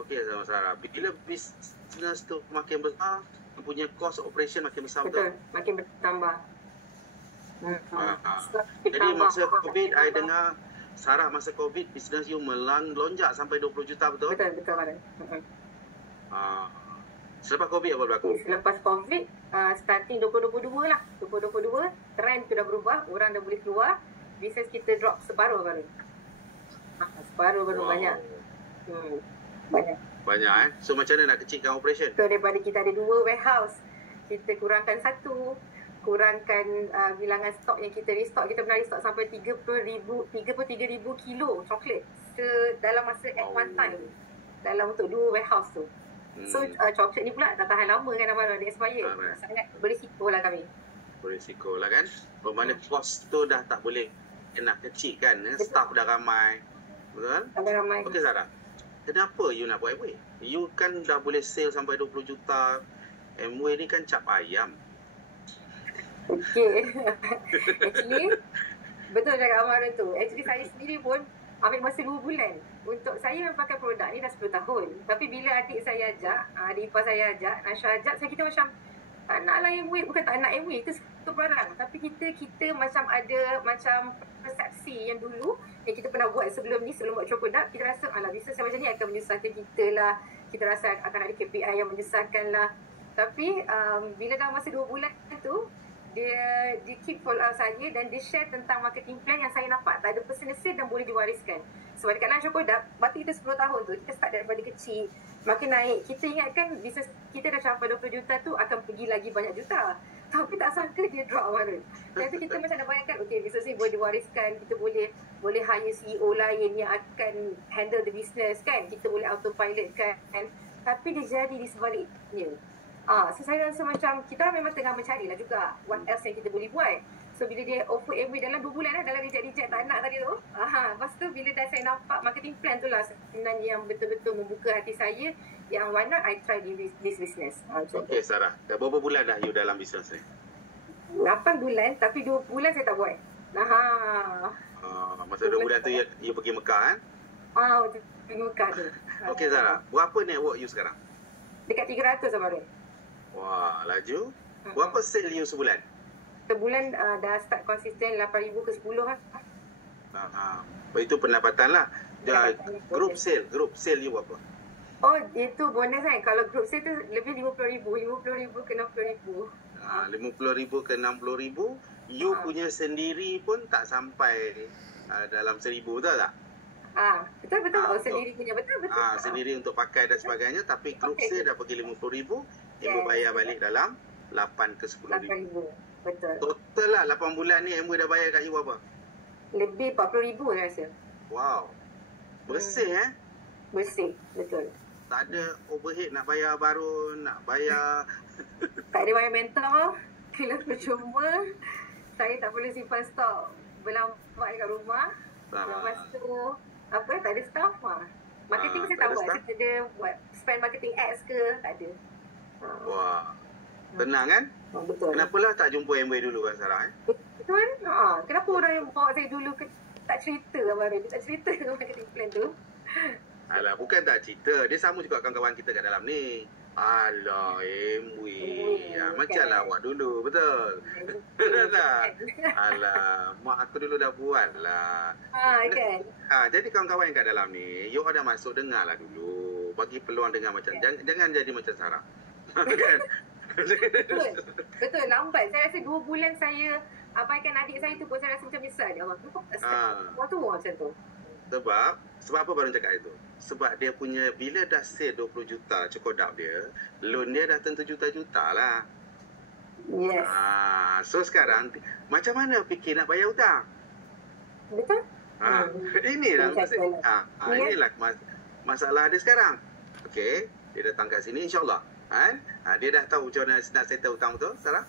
Okey sama Sarah. Bila bisnes tu makin besar, punya cost operation makin besar betul? Makin bertambah. Jadi masa COVID, I dengar Sarah masa COVID, bisnes you melonjak sampai 20 juta betul? Betul Abang. Selepas COVID apa berlaku? Selepas COVID, starting 2022 lah. 2022, trend tu dah berubah, orang dah boleh keluar. Bisnes kita drop separuh baru. Separuh baru banyak. Banyak So macam mana nak kecilkan operation? So daripada kita ada 2 warehouse, kita kurangkan 1. Kurangkan bilangan stok yang kita restock. Kita pernah restock sampai 33,000 kilo coklat dalam masa at one time. Dalam untuk 2 warehouse tu. So coklat ni pula tak tahan lama kan Abang, dia expire. Sangat berisiko lah kami. Berisiko lah kan. Bermakna kos tu dah tak boleh nak kecil kan. Staff dah ramai. Betul? Ramai. Okey Sarah. Kenapa you nak buat Amway? You kan dah boleh sale sampai 20 juta. Amway ni kan cap ayam. Okey. Actually, betul cakap Amaran tu. Actually saya sendiri pun ambil masa 2 bulan. Untuk saya pakai produk ni dah 10 tahun. Tapi bila adik saya ajak, adik ipar saya ajak, Nasha ajak, saya kita macam tak nak lah Amway. Bukan tak nak Amway, itu satu barang. Tapi kita macam ada macam persepsi yang dulu yang kita pernah buat sebelum ni, sebelum buat Chocoduck, kita rasa alah bisnes macam ni akan menyusahkan kita lah. Kita rasa akan ada KPI yang menyusahkan lah. Tapi bila dalam masa 2 bulan tu, dia keep follow up saya dan dia share tentang marketing plan yang saya nampak tak ada personal sale dan boleh diwariskan. Sebab dekat dalam Chocoduck, waktu kita 10 tahun tu, kita start daripada kecil, makin naik. Kita ingatkan bisnes kita dah capai 20 juta tu akan pergi lagi banyak juta. Tapi tak sangka dia drop Warren. Dan tu kita macam dah bayangkan, okay, bisnes ni boleh diwariskan, kita boleh hire CEO lain yang akan handle the business kan. Kita boleh autopilot kan. Tapi dia jadi di sebaliknya. So saya rasa macam kita memang tengah mencari lah juga what else yang kita boleh buat. So bila dia offer Amway dalam 2 bulan lah, dalam reject tak nak tadi tu. Lepas tu bila dah saya nampak marketing plan tu lah sebenarnya yang betul-betul membuka hati saya, yang why not I try this business. Okay Sarah, dah berapa bulan dah you dalam bisnes ni? 8 bulan, tapi 2 bulan saya tak buat. Masa 2 bulan tu you pergi Mekah kan? Pergi Mekah tu. Okay Sarah, berapa network you sekarang? Dekat 300 Abang. Wah, laju. Berapa sale you sebulan? Sebulan dah start konsisten 8,000 ke 10 lah. Itu pendapatan lah. Group sale you berapa? Oh, itu bonus kan. Kalau group sale tu lebih 50,000. 50,000 ke 60,000. 50,000 ke 60,000. You punya sendiri pun tak sampai dalam 1,000, betul tak? Betul. Sendiri punya betul. Sendiri untuk pakai dan sebagainya. Tapi group sale dah pergi 50,000. Ibu bayar balik dalam 8 ke 10,000. Betul. Total lah 8 bulan ni Amway dah bayar kat you apa? Lebih 40,000 saya rasa. Wow. Bersih Bersih, betul. Tak ada overhead nak bayar baru, nak bayar. Tak ada bayar mentor. Kalau percuma, saya tak boleh simpan stok berlambat kat rumah. Lepas tu, tak ada staff lah. Marketing saya tak buat. Saya tak ada buat spend marketing ads ke, tak ada. Wah. Tenang kan? Betul. Kenapalah tak jumpa Amway dulu kan Sarah? Betul. Kenapa orang yang bawa saya dulu tak cerita Abang Ray? Dia tak cerita marketing plan tu. Alah, bukan tak cerita. Dia sama juga kawan-kawan kita kat dalam ni. Alah, Amway. Macam lah awak dulu, betul? Tak? Alah, mak aku dulu dah buat lah. Kan? Jadi kawan-kawan yang kat dalam ni, you ada masuk dengar lah dulu. Bagi peluang dengar macam, jangan jadi macam Sarah. Kan? Betul, lambat. Saya rasa 2 bulan saya abaikan adik saya tu pun saya rasa macam menyesal dia. Waktu macam tu. Sebab apa baru cakap itu? Sebab dia punya, bila dah sale 20 juta Chocoduck dia, loan dia dah tentu juta-juta lah. Yes. So sekarang, macam mana fikir nak bayar hutang? Betul. Inilah masalah dia sekarang. Okay, dia datang kat sini insyaAllah. Dia dah tahu macam mana nak settle hutang, betul Sarah?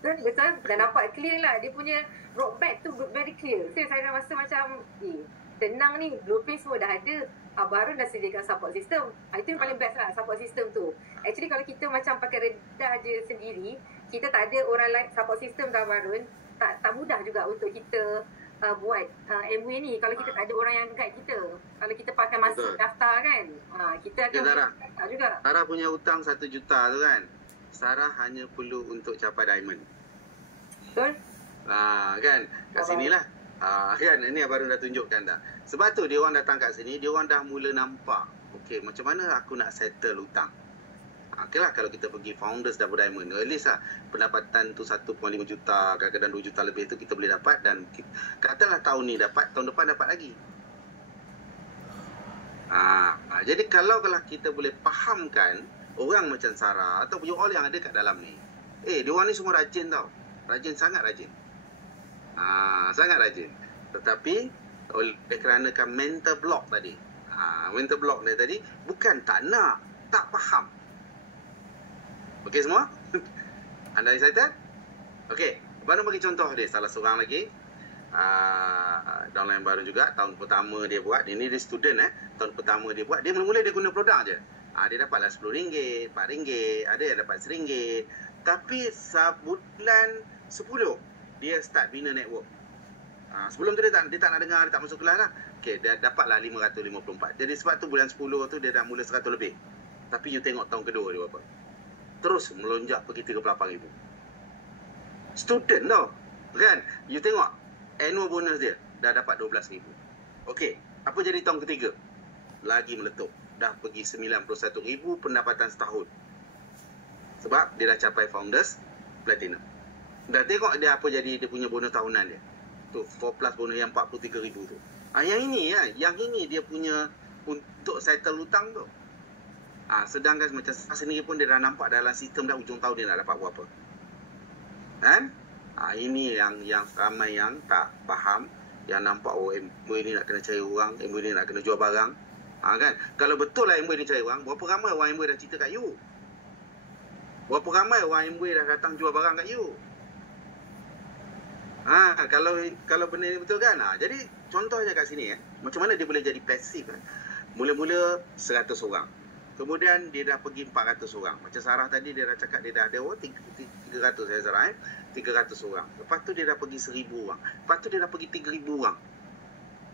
Betul. Dan nampak clear lah. Dia punya roadmap tu very clear. Saya dah rasa macam tenang ni, blueprint semua dah ada. Baru dah sediakan support system. Itu yang paling best lah, support system tu. Actually kalau kita macam pakai Redah je sendiri, kita tak ada orang lain support system dah Barun, tak mudah juga untuk kita buat Amway ni kalau kita tak ada orang yang guide kita. Kalau kita pakai masa daftar kan, kita akan juga. Sarah punya hutang 1 juta tu kan, Sarah hanya perlu untuk capai diamond. Betul? Kan, kat sinilah. Kan, ini Abang dah tunjukkan dah. Sebab tu dia orang datang kat sini, dia orang dah mula nampak, okey, macam mana aku nak settle hutang. Okay lah, kalau kita pergi founders double diamond, at least lah pendapatan tu 1.5 juta, kadang-kadang 2 juta lebih tu kita boleh dapat. Dan katalah tahun ni dapat, tahun depan dapat lagi. Jadi kalau kita boleh fahamkan orang macam Sarah atau you all yang ada kat dalam ni, dia orang ni semua rajin tau. Rajin, sangat rajin. Sangat rajin. Tetapi oleh kerana mental block tadi, mental block dia tadi bukan tak nak, tak faham. Okey semua? Anda excited? Okey, Abang bagi contoh dia, salah seorang lagi. downline baru juga. Tahun pertama dia buat, ini dia student tahun pertama dia buat, dia mula-mula dia guna produk je. Dia dapatlah RM10, RM4, ada yang dapat RM1. Tapi bulan 10 dia start bina network. Sebelum tu dia tak nak dengar, dia tak masuk kelas lah. Okay, dia dapatlah 554. Jadi sebab tu bulan 10 tu dia dah mula 100 lebih. Tapi you tengok tahun kedua dia berapa. Terus melonjak pergi 38,000. Student tau. Kan? You tengok annual bonus dia dah dapat 12,000. Okey, apa jadi tahun ketiga? Lagi meletup. Dah pergi 91,000 pendapatan setahun. Sebab dia dah capai Founders Platinum. Dah tengok dia apa jadi dia punya bonus tahunan dia. Tu 4 plus bonus yang 43,000 tu. Yang ini dia punya untuk settle hutang tu. Sedangkan macam saya sendiri pun dia dah nampak dalam sistem dah hujung tahun dia nak dapat berapa. Kan? Ini yang ramai yang tak faham, yang nampak Amway ni nak kena cari orang, Amway ni nak kena jual barang. Kan? Kalau betul lah Amway ni cari orang, berapa ramai orang Amway dah cerita kat you? Berapa ramai orang Amway dah datang jual barang kat you? Kalau benda ni betul kan? Jadi contohnya kat sini macam mana dia boleh jadi pasif kan? Mula-mula 100 orang. Kemudian dia dah pergi 400 orang. Macam Sarah tadi dia dah cakap dia dah ada 300 saya Sarah 300 orang. Lepas tu dia dah pergi 1,000 orang. Lepas tu dia dah pergi 3,000 orang.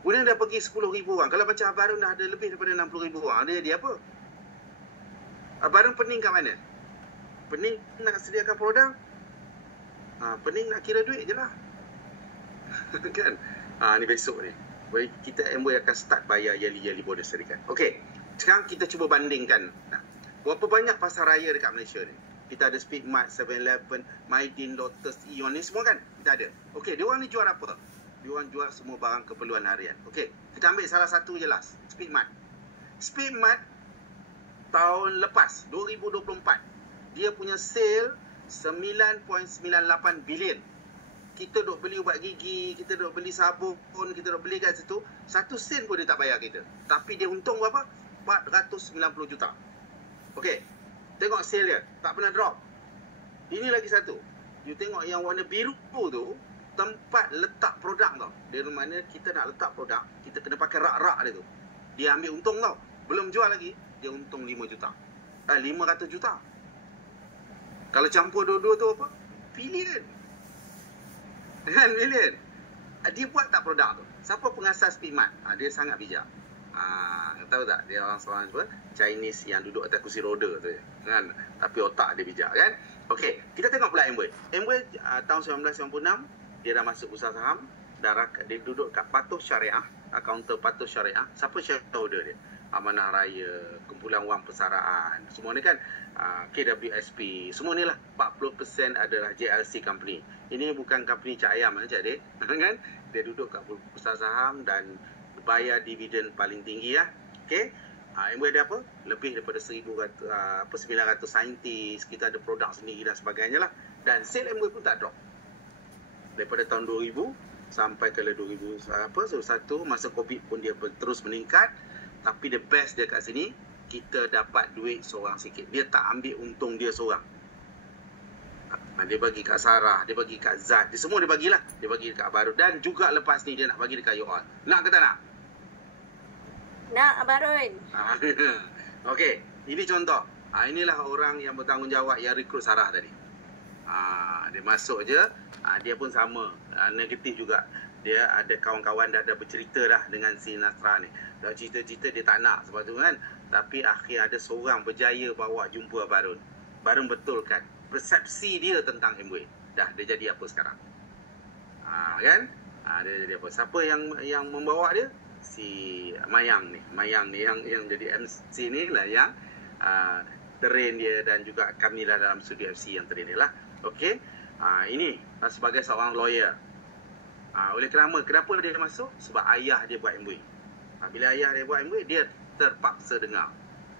Kemudian dah pergi 10,000 orang. Kalau macam Abarun dah ada lebih daripada 60,000 orang, dia jadi apa? Abarun pening kat mana? Pening nak sediakan produk? Pening nak kira duit je lah. Kan? Ni besok ni. Kita Amway akan start bayar yearly bonus tadi kan. Okey. Sekarang kita cuba bandingkan. Berapa banyak pasar raya dekat Malaysia ni? Kita ada Speedmart, 7-Eleven, Maidin, Lotus, Ion ni semua kan? Kita ada. Okey, dia orang ni jual apa? Dia orang jual semua barang keperluan harian. Okey, kita ambil salah satu je lah. Speedmart. Speedmart tahun lepas, 2024, dia punya sale 9.98 bilion. Kita duk beli ubat gigi, kita duk beli sabun, kita duk beli kat situ, 1 sen pun dia tak bayar kita. Tapi dia untung berapa? 490 juta. Okey, tengok sale dia, tak pernah drop. Ini lagi satu. You tengok yang warna biru tu, tempat letak produk tau. Dia mana kita nak letak produk, kita kena pakai rak-rak dia tu. Dia ambil untung tau. Belum jual lagi, dia untung 5 juta. 500 juta. Kalau campur dua-dua tu apa? Bilion. Kan bilion. Dia buat tak produk tu? Siapa pengasas Speedmart? Dia sangat bijak. Tahu tak? Dia orang seorang Chinese yang duduk atas kursi roda tu kan. Tapi otak dia bijak kan. Okey, kita tengok pula Amway. Amway tahun 1996 dia dah masuk bursa saham, dia duduk kat Patuh Syariah, kaunter Patuh Syariah. Siapa shareholder dia? Amanah Raya, Kumpulan Wang Persaraan, semua ni kan, KWSP, semua ni lah. 40% adalah JLC company. Ini bukan company Cak Ayam Cak Dek, kan? Dia duduk kat bursa saham dan bayar dividen paling tinggi lah. Okey. Amway ada apa? Lebih daripada 900 saintis, kita ada produk sendiri dan sebagainya lah. Dan sale Amway pun tak drop. Daripada tahun 2000 sampai ke 2001, masa Covid pun dia terus meningkat. Tapi the best dia kat sini, kita dapat duit seorang sikit. Dia tak ambil untung dia seorang. Dia bagi kat Sarah, dia bagi kat Zat, dia semua dia bagilah. Dia bagi dekat Abarun. Dan juga lepas ni dia nak bagi dekat you all. Nak ke tak nak? Nak, Abarun. Okey, ini contoh. Inilah orang yang bertanggungjawab yang rekrut Sarah tadi. Dia masuk je, dia pun sama, negatif juga. Dia ada kawan-kawan dah bercerita dah dengan si Nasra ni. Dah cerita-cerita dia tak nak sebab tu kan. Tapi akhir ada seorang berjaya bawa jumpa Abarun. Abarun betulkan persepsi dia tentang Amway. Dah dia jadi apa sekarang? Kan? Dia jadi apa? Siapa yang membawa dia? Si Mayang ni. Mayang ni yang jadi MC ni lah yang train dia, dan juga kami lah dalam studio FC yang train dia lah. Okey. Ini sebagai seorang lawyer. Oleh kerana kenapa dia masuk? Sebab ayah dia buat Amway. Bila ayah dia buat Amway, dia terpaksa dengar.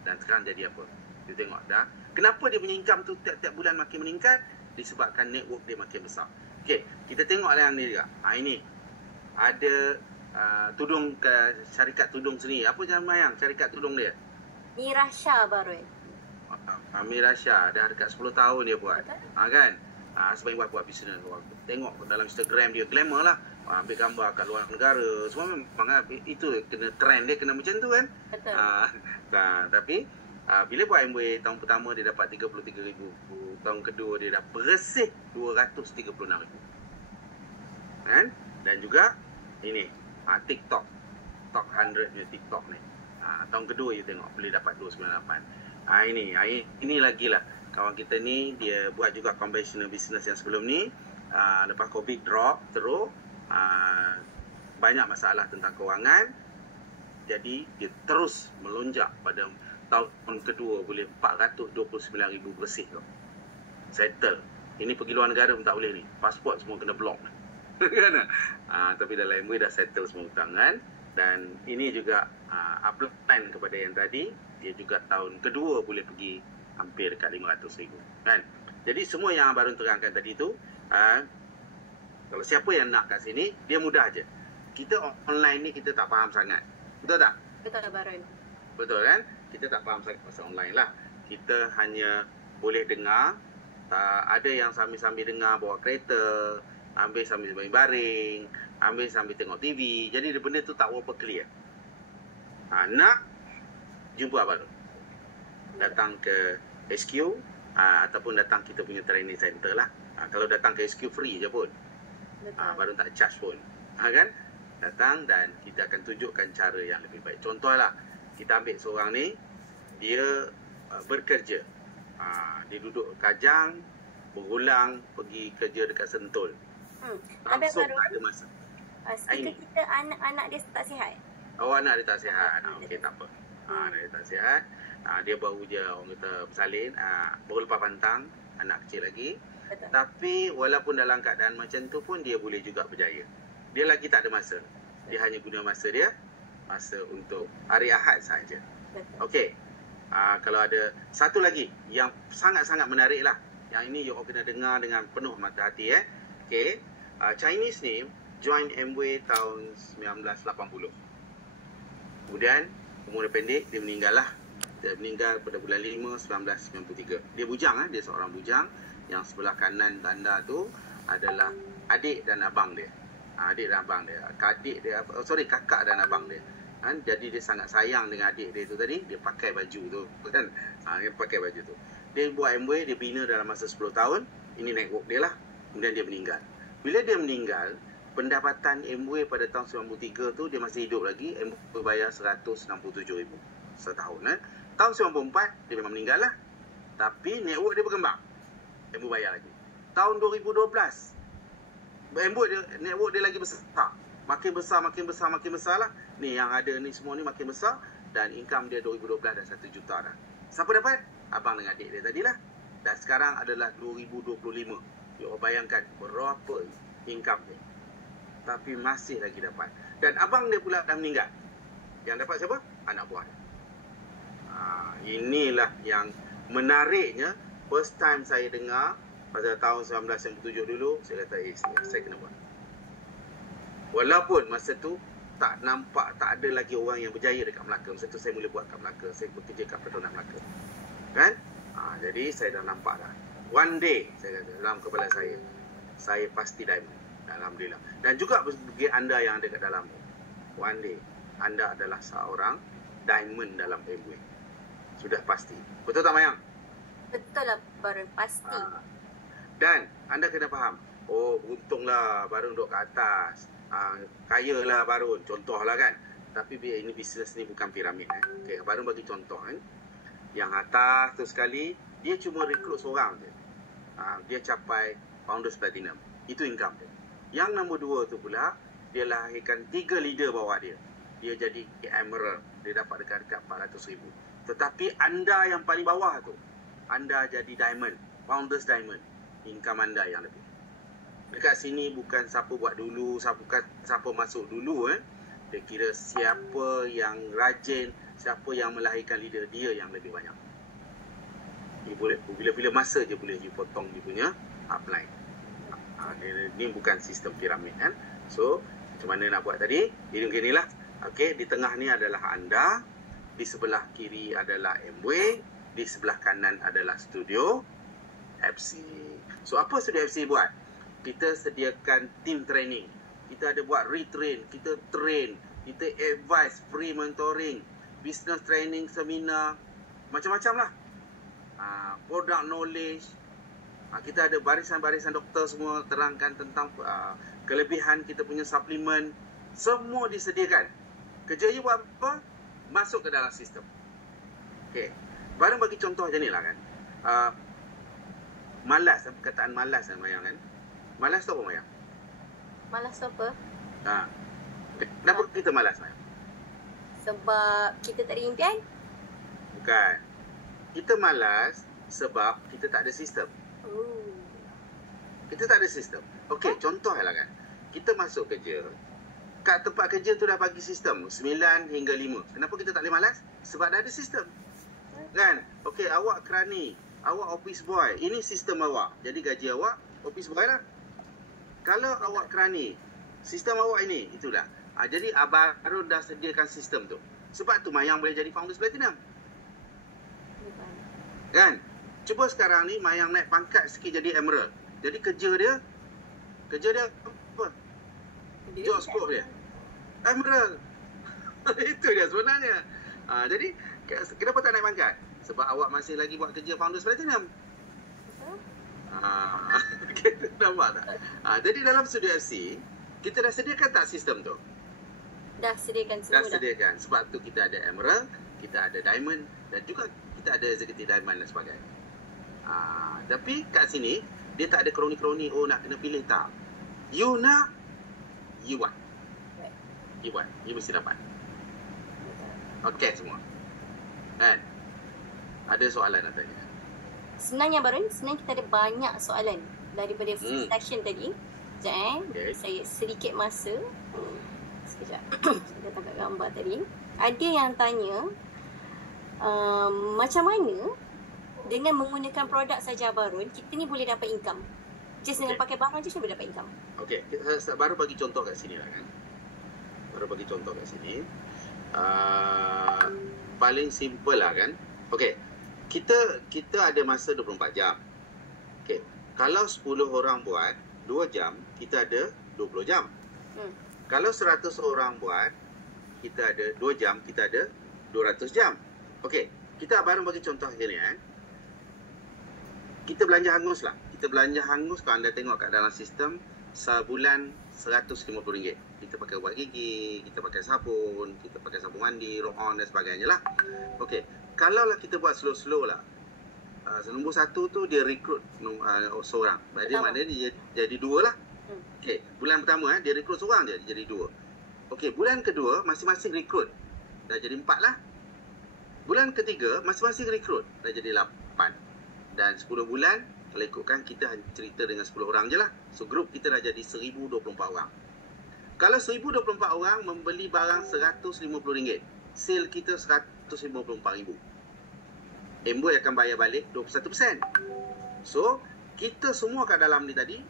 Dan sekarang jadi apa? Dia tengok dah. Kenapa dia punya income tu tiap-tiap bulan makin meningkat? Disebabkan network dia makin besar. Okey, kita tengoklah yang ni juga. Ini ada tudung ke syarikat tudung sendiri. Apa nama yang syarikat tudung dia? Mirasha Abarun. Mirasha dah dekat 10 tahun dia buat. Kan? Sebab buat bisnes. Tengok dalam Instagram dia glamour lah. ambil gambar kat luar negara. Semua memang itu kena trend dia kena macam tu kan. Betul. Tapi bila buat Amway tahun pertama dia dapat 33,000, tahun kedua dia dah bersih 236,000. Kan? Dan juga ini TikTok top 100 ni TikTok ni. Tahun kedua you tengok boleh dapat 298. Ini lagi lah kawan kita ni dia buat juga conventional business yang sebelum ni. Lepas COVID drop terus banyak masalah tentang kewangan, jadi dia terus melonjak pada tahun kedua boleh 429,000 bersih tu. Settle. Ini pergi luar negara pun tak boleh ni. Pasport semua kena block. Kan? Tapi dalam Amway dah settle semua hutang kan. Dan ini juga upline kepada yang tadi, dia juga tahun kedua boleh pergi hampir dekat 500,000 kan. Jadi semua yang Barun terangkan tadi tu, kalau siapa yang nak kat sini, dia mudah je. Kita online ni kita tak faham sangat. Betul tak? Betul Barun. Betul kan? Kita tak faham sangat pasal online lah. Kita hanya boleh dengar. Ada yang sambil-sambil dengar bawa kereta, ambil sambil baring, ambil sambil tengok TV. Jadi benda tu tak berapa clear. Nak jumpa Abang, datang ke SQ ataupun datang kita punya training center lah. Kalau datang ke SQ free je pun. Baru tak charge pun. Kan? Datang dan kita akan tunjukkan cara yang lebih baik. Contohlah, kita ambil seorang ni, dia bekerja. Dia duduk Kajang, berulang pergi kerja dekat Sentul. Langsung tak ada masa. Speaker kita anak dia tak sihat. Anak dia tak sihat. Okey, tak apa. Anak dia tak sihat. Dia baru je orang kata bersalin, baru lepas pantang, anak kecil lagi. Betul. Tapi walaupun dalam keadaan macam tu pun dia boleh juga berjaya. Dia lagi tak ada masa. Dia hanya guna masa dia, masa untuk hari Ahad sahaja. Okey. Kalau ada satu lagi yang sangat-sangat menarik lah. Yang ini you kena dengar dengan penuh mata hati. Okey. Chinese ni join Amway tahun 1980. Kemudian umur dia pendek, dia meninggal lah. Dia meninggal pada bulan 5 1993. Dia bujang, dia seorang bujang. Yang sebelah kanan anda tu adalah adik dan abang dia. Adik dan abang dia. Kakak dan abang dia. Jadi dia sangat sayang dengan adik dia tu tadi. Dia pakai baju tu kan. Dia pakai baju tu. Dia buat Amway, dia bina dalam masa 10 tahun. Ini network dia lah. Kemudian dia meninggal. Bila dia meninggal, pendapatan Amway pada tahun 93 tu dia masih hidup lagi. Amway bayar 167,000 setahun. Tahun 94 dia memang meninggal lah. Tapi network dia berkembang. Amway bayar lagi. Tahun 2012 network dia lagi besar. Makin besar lah. Ni yang ada ni semua ni makin besar. Dan income dia 2012 dah 1 juta dah. Siapa dapat? Abang dengan adik dia tadilah. Dan sekarang adalah 2025. You bayangkan berapa income dia. Tapi masih lagi dapat. Dan abang dia pula dah meninggal. Yang dapat siapa? Anak buah dia. Inilah yang menariknya. First time saya dengar pada tahun 1997 dulu, saya kata, saya kena buat. Walaupun masa tu tak nampak, tak ada lagi orang yang berjaya dekat Melaka. Masa tu saya mula buat kat Melaka. Saya bekerja kat Petronas Melaka. Kan? Jadi saya dah nampak dah. One day, saya kata, dalam kepala saya pasti diamond. Alhamdulillah. Dan juga bagi anda yang ada kat dalam, one day, anda adalah seorang diamond dalam Amway. Sudah pasti. Betul tak, Mayang? Betul lah Barun, pasti. Dan anda kena faham, beruntunglah Barun duduk kat atas. Kaya lah Barun, contohlah kan. Tapi ini bisnes ni bukan piramid. Okay, Barun bagi contoh. Yang atas tu sekali, dia cuma rekrut seorang je. Dia capai Founders Platinum. Itu income dia. Yang nombor 2 tu pula, dia lahirkan 3 leader bawah dia. Dia jadi Emerald. Dia dapat dekat-dekat 400,000. Tetapi anda yang paling bawah tu, anda jadi Diamond. Founders Diamond. Income anda yang lebih. Dekat sini bukan siapa buat dulu, siapa masuk dulu. Dia kira siapa yang rajin, siapa yang melahirkan leader, dia yang lebih banyak. Dia boleh, bila-bila masa je boleh dipotong dia punya upline. Ini bukan sistem piramid kan. So, macam mana nak buat tadi? Ini beginilah. Okey, di tengah ni adalah anda, di sebelah kiri adalah Amway, di sebelah kanan adalah Studio FC. So, apa Studio FC buat? Kita sediakan team training kita ada buat retrain, kita train, kita advise, free mentoring, business training, seminar, macam-macam lah. Product knowledge. Kita ada barisan-barisan doktor semua terangkan tentang kelebihan kita punya suplemen. Semua disediakan. Kerja you buat apa? Masuk ke dalam sistem. Okey. Baru bagi contoh je ni lah kan. Malas, perkataan malas kan Mayang kan. Malas tu apa Mayang? Malas tu apa? Kenapa kita malas Mayang? Sebab kita tak ada impian. Bukan. Kita malas sebab kita tak ada sistem. Kita tak ada sistem. Okey, contoh lah kan. Kita masuk kerja. Kat tempat kerja tu dah bagi sistem 9 hingga 5. Kenapa kita tak boleh malas? Sebab dah ada sistem. Kan? Okey, awak kerani, awak office boy. Ini sistem awak. Jadi gaji awak office boy lah. Kalau awak kerani, sistem awak ini, itulah. Jadi Abang Harun dah sediakan sistem tu. Sebab tu Mayang boleh jadi Founders Platinum. Kan? Cuba sekarang ni Mayang naik pangkat sikit jadi Emerald. Jadi kerja dia apa? Job scope dia Emerald. Itu dia sebenarnya. Jadi kenapa tak naik pangkat? Sebab awak masih lagi buat kerja Founders Platinum. Kita nampak tak? Jadi dalam Studio FC kita dah sediakan tak sistem tu? Dah sediakan semua. Dah sediakan. Sebab tu kita ada Emerald, kita ada Diamond dan juga kita ada Executive Diamond dan sebagainya. Tapi kat sini dia tak ada kroni-kroni nak kena pilih tak. You nak, you buat. You buat, you mesti dapat. Okey semua. Kan? Ada soalan nak tanya? Sebenarnya Barun, sebenarnya kita ada banyak soalan daripada first session tadi. Sekejap Okay. Saya sedikit masa. Sekejap. Saya tangkap gambar tadi. Ada yang tanya, macam mana dengan menggunakan produk saja Barun, kita ni boleh dapat income? Just dengan pakai barang je boleh dapat income. Okey, saya baru bagi contoh kat sini lah kan. Baru bagi contoh kat sini. Paling simple lah kan. Okey, kita ada masa 24 jam. Okey, kalau 10 orang buat 2 jam, kita ada 20 jam. Kalau 100 orang buat, kita ada 2 jam, kita ada 200 jam. Okey, kita baru bagi contoh sini Kita belanja hangus lah. Kita belanja hangus kalau anda tengok kat dalam sistem sebulan RM150. Kita pakai ubat gigi, kita pakai sabun, kita pakai sabun mandi, roll-on dan sebagainya lah. Okey, kalau lah kita buat slow-slow lah. Nombor 1 tu dia rekrut seorang. Jadi maknanya dia jadi 2 lah. Okey, bulan pertama dia rekrut seorang je, jadi 2. Okey, bulan kedua masing-masing rekrut. Dah jadi 4 lah. Bulan ketiga masing-masing rekrut. Dah jadi 8. Dan 10 bulan, kalau ikutkan kita cerita dengan 10 orang je lah. So grup kita dah jadi 1024 orang. Kalau 1024 orang membeli barang RM150, sale kita RM154,000. Amboy akan bayar balik 21%. So kita semua kat dalam ni tadi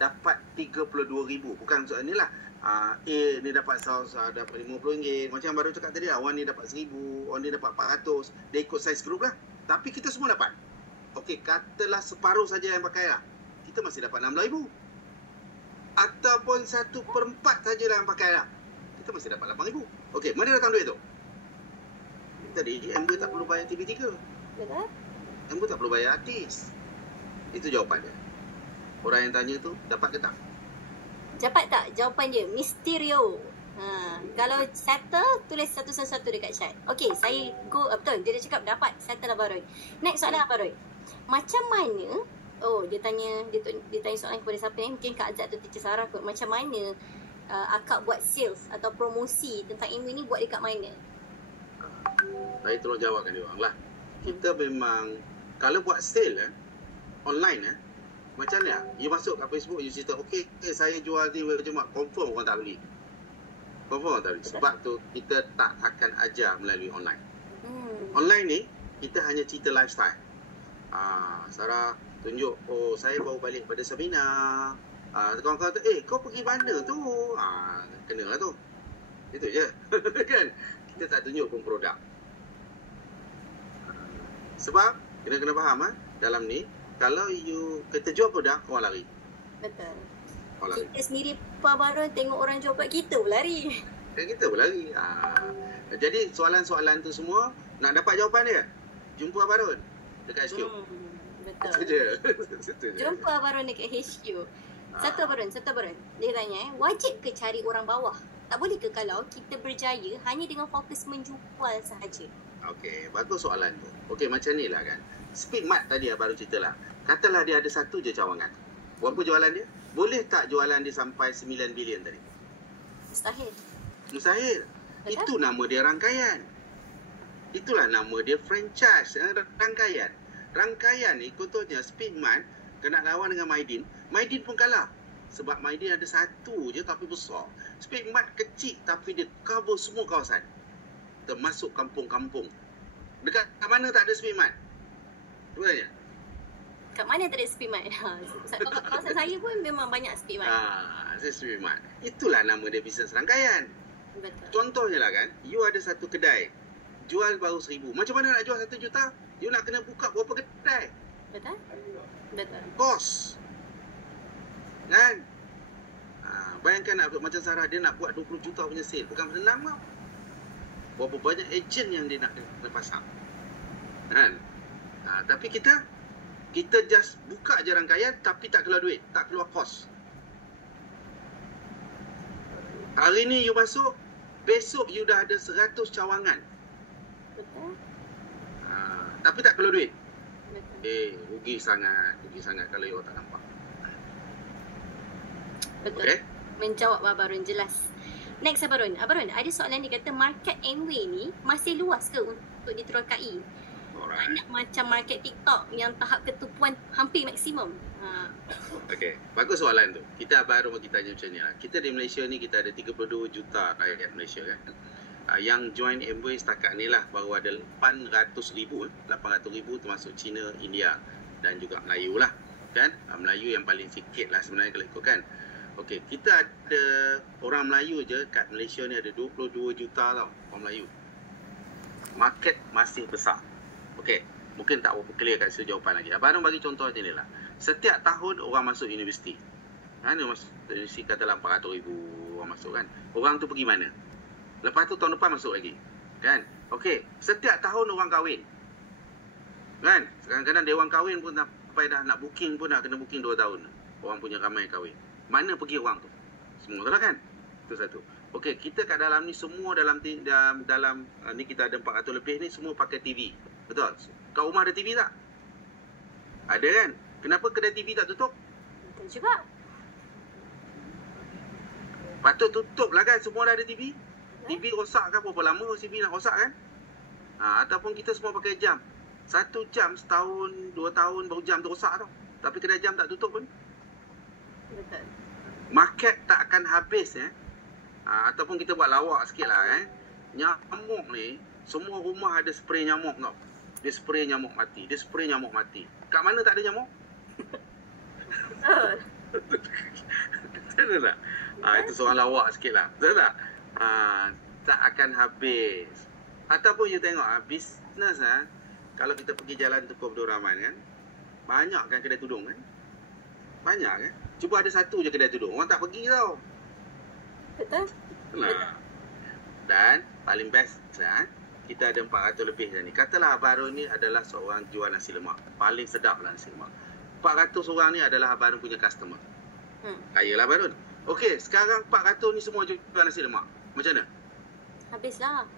dapat RM32,000. Bukan soal ni lah. A ni dapat saus dapat RM50. Macam yang baru cakap tadi lah. Orang ni dapat RM1,000, orang ni dapat RM400. Dia ikut size grup lah. Tapi kita semua dapat. Okey, katalah separuh saja yang pakai lah. Kita masih dapat RM16,000. Ataupun 1/4 sajalah yang pakai lah. Kita masih dapat RM8,000. Okey, mana datang duit tu? Tadi Amber tak perlu bayar TV3. Betul? Amber tak perlu bayar artis. Itu jawapan dia. Orang yang tanya tu dapat ke tak? Dapat tak? Jawapan dia Misterio. Kalau settle, tulis satu-satu dekat chat. Okey, saya go. Betul, dia dah cakap dapat. Settle lah Barun. Next soalan apa Barun? Macam mana, dia tanya soalan kepada siapa ni? Mungkin Kak Azad tu teacher Sarah kot. Macam mana akak buat sales atau promosi tentang ilmu ni buat dekat mana? Saya tolong jawabkan dia orang lah. Kita memang, kalau buat sale online macam ni lah. You masuk kat Facebook, you cerita, okay, saya jual ni, confirm orang tak beli. Confirm orang tak beli. Sebab tu kita tak akan ajar melalui online. Online ni, kita hanya cerita lifestyle. Sarah tunjuk, saya baru balik pada seminar. Kawan-kawan tu, kau pergi mana tu? Kena lah tu. Itu je. Kan? Kita tak tunjuk pun produk. Sebab, kena faham dalam ni, kalau you kita jual produk, orang lari. Betul. lari. Kita sendiri Pak Barun tengok orang jual kat kita berlari. Kita berlari. Jadi soalan-soalan tu semua nak dapat jawapan dia. Jumpa Barun dekat HQ. Betul. Itu je. Itu je. Jumpa Barun dekat HQ. Satu Barun. Dia tanya, wajib ke cari orang bawah? Tak boleh ke kalau kita berjaya hanya dengan fokus menjual sahaja? Okey, bagus soalan tu. Okey, macam ni lah kan. Speedmart tadi baru cerita lah. Katalah dia ada satu je cawangan. Berapa jualan dia? Boleh tak jualan dia sampai 9 bilion tadi? Mustahil. Mustahil. Betul? Itu nama dia rangkaian. Itulah nama dia franchise. Rangkaian. Rangkaian ni contohnya Speedmart kena lawan dengan Maidin. Maidin pun kalah. Sebab Maidin ada satu je tapi besar. Speedmart kecil tapi dia cover semua kawasan. Termasuk kampung-kampung. Dekat mana tak ada Speedmart? Sebenarnya. Kat mana tak ada Speedmart? Kawasan saya pun memang banyak Speedmart. Speedmart. Itulah nama dia bisnes rangkaian. Betul. Contohnya lah kan, you ada satu kedai. Jual baru 1,000. Macam mana nak jual 1 juta? You nak kena buka berapa kedai? Betul? Kos. Kan? Bayangkan nak macam Sarah, dia nak buat 20 juta punya sale. Bukan senang tau. Berapa banyak ejen yang dia nak kena pasang. Kan? Tapi kita just buka je rangkaian tapi tak keluar duit. Tak keluar kos. Hari ni you masuk, besok you dah ada 100 cawangan. Betul. Tapi tak keluar duit. Betul. Rugi sangat kalau you tak nampak. Betul. Okay? Menjawab Barun jelas. Next Barun. Barun, ada soalan dia kata market Amway ni masih luas ke untuk diterokai? Tak nak macam market TikTok yang tahap ketupuan hampir maksimum. Okey, bagus soalan tu. Kita baru bagi tanya macam ni lah. Kita di Malaysia ni kita ada 32 juta rakyat Malaysia kan. Yang join Amway setakat ni lah baru ada 800,000 termasuk China, India dan juga Melayu lah kan. Melayu yang paling sikit lah sebenarnya kalau ikutkan. Okey, kita ada orang Melayu je kat Malaysia ni ada 22 juta tau orang Melayu. Market masih besar. Okey, mungkin tak berapa clear kat situ jawapan lagi. Abang bagi contoh macam ni lah. Setiap tahun orang masuk universiti. Dia masuk universiti katalah 400,000 orang masuk kan. Orang tu pergi mana? Lepas tu tahun depan masuk lagi. Kan? Okey, setiap tahun orang kahwin. Kan? Kadang-kadang dewan kahwin pun sampai dah nak booking pun dah kena booking 2 tahun. Orang punya ramai kahwin. Mana pergi orang tu? Semua tu lah kan? Itu satu. Okey, kita kat dalam ni semua dalam ni kita ada 400 lebih ni semua pakai TV. Betul? Kat rumah ada TV tak? Ada kan? Kenapa kedai TV tak tutup? Betul juga. Patut tutup lah kan, semua dah ada TV. TV rosak kan, berapa lama TV nak rosak kan? Ataupun kita semua pakai jam. 1 jam setahun, 2 tahun baru jam tu rosak tau. Tapi kedai jam tak tutup pun. Betul. Market tak akan habis ataupun kita buat lawak sikit lah Nyamuk ni, semua rumah ada spray nyamuk tau. Dia spray nyamuk mati, dia spray nyamuk mati. Kat mana tak ada nyamuk? Betul tak? Itu soalan lawak sikit lah. Betul tak? Tak akan habis. Ataupun you tengok bisnes kalau kita pergi jalan Tukar Abdul Rahman kan, banyak kan kedai tudung kan? Banyak kan? Cuba ada satu je kedai tudung, orang tak pergi tau. Betul. Dan paling best kita ada 400 lebih dah ni. Katalah Abang ni adalah seorang jual nasi lemak. Paling sedap lah nasi lemak. 400 orang ni adalah Abang punya customer. Kayalah Abang. Okey, sekarang 400 ni semua jual nasi lemak. Macam mana? Habislah.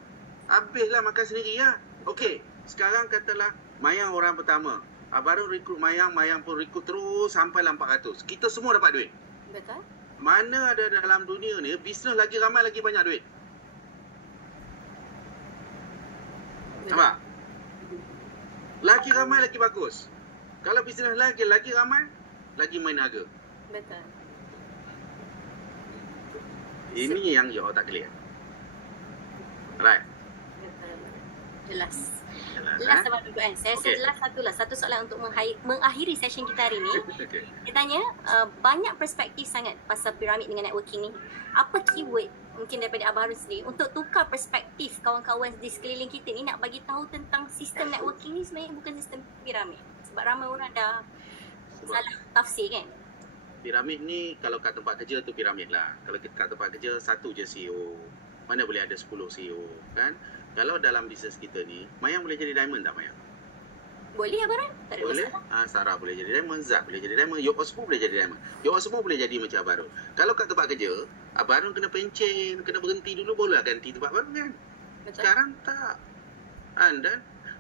Habislah, makan sendiri lah. Okey, sekarang katalah Mayang orang pertama. Abang rekrut Mayang pun rekrut terus sampailah 400. Kita semua dapat duit. Betul. Mana ada dalam dunia ni bisnes lagi ramai lagi banyak duit. Nampak? Lagi ramai lagi bagus. Kalau bisnes lagi ramai, lagi main harga. Betul. Ini yang you tak clear. Right. Betul. Jelas Abang duduk kan. Saya rasa jelas satu soalan untuk mengakhiri session kita hari ni. Dia tanya, banyak perspektif sangat pasal piramid dengan networking ni. Apa keyword mungkin daripada Abang Harun sendiri untuk tukar perspektif kawan-kawan di sekeliling kita ni nak bagi tahu tentang sistem networking ni sebenarnya bukan sistem piramid. Sebab ramai orang dah salah tafsir kan. piramid ni kalau kat tempat kerja tu piramid lah. Kalau kat tempat kerja satu je CEO. Mana boleh ada 10 CEO kan? Kalau dalam bisnes kita ni, Mayang boleh jadi diamond tak Mayang? Boleh Abang Ron? Tak ada Boleh. masalah. Sarah boleh jadi diamond, Zat boleh jadi diamond, Yok semua boleh jadi diamond. Yok semua boleh jadi macam Abang Ron. Kalau kat tempat kerja, Abang Ron kena pencen, kena berhenti dulu barulah ganti tempat baru kan. Betul. Sekarang tak. Dan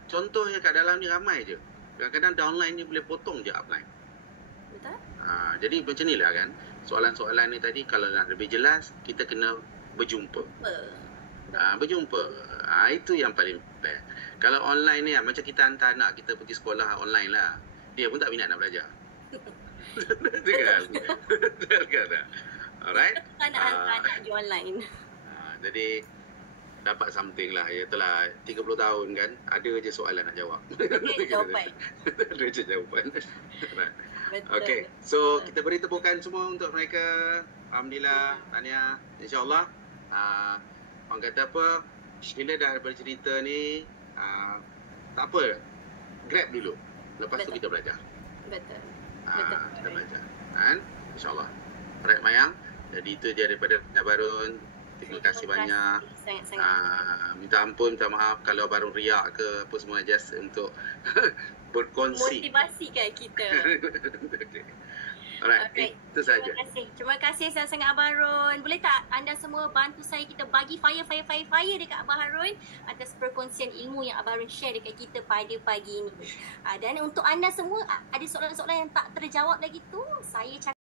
contohnya kat dalam ni ramai je. Kadang-kadang downline ni boleh potong je upline. Betul? Jadi macam ni lah kan. Soalan-soalan ni tadi kalau nak lebih jelas, kita kena berjumpa. Berjumpa. Itu yang paling best. Kalau online ni macam kita hantar anak kita pergi sekolah online lah. Dia pun tak minat nak belajar. Betul kan? Betul kan? Alright? Nak hantar anak di online. Jadi dapat something lah. Itulah 30 tahun kan. Ada je soalan nak jawab. Ada jawapan. Ada je jawapan. Betul. Okay. So kita beri tepukan semua untuk mereka. Alhamdulillah. Tahniah. InsyaAllah. Orang kata apa, bila dah bercerita ni, tak apa, grab dulu. Lepas tu kita belajar. Betul. Kita belajar. Kan? InsyaAllah. Alright Mayang. Jadi itu je daripada Abang Ron. Terima kasih banyak. Sangat-sangat. Minta ampun, minta maaf kalau Abang Ron riak ke apa semua, just untuk berkongsi. Motivasikan kita. Alright, itu saja. Terima kasih sangat-sangat Abang Ron. Boleh tak anda semua bantu saya, kita bagi fire dekat Abang Harun atas perkongsian ilmu yang Abang Ron share dekat kita pada pagi ini. Dan untuk anda semua ada soalan-soalan yang tak terjawab lagi tu, saya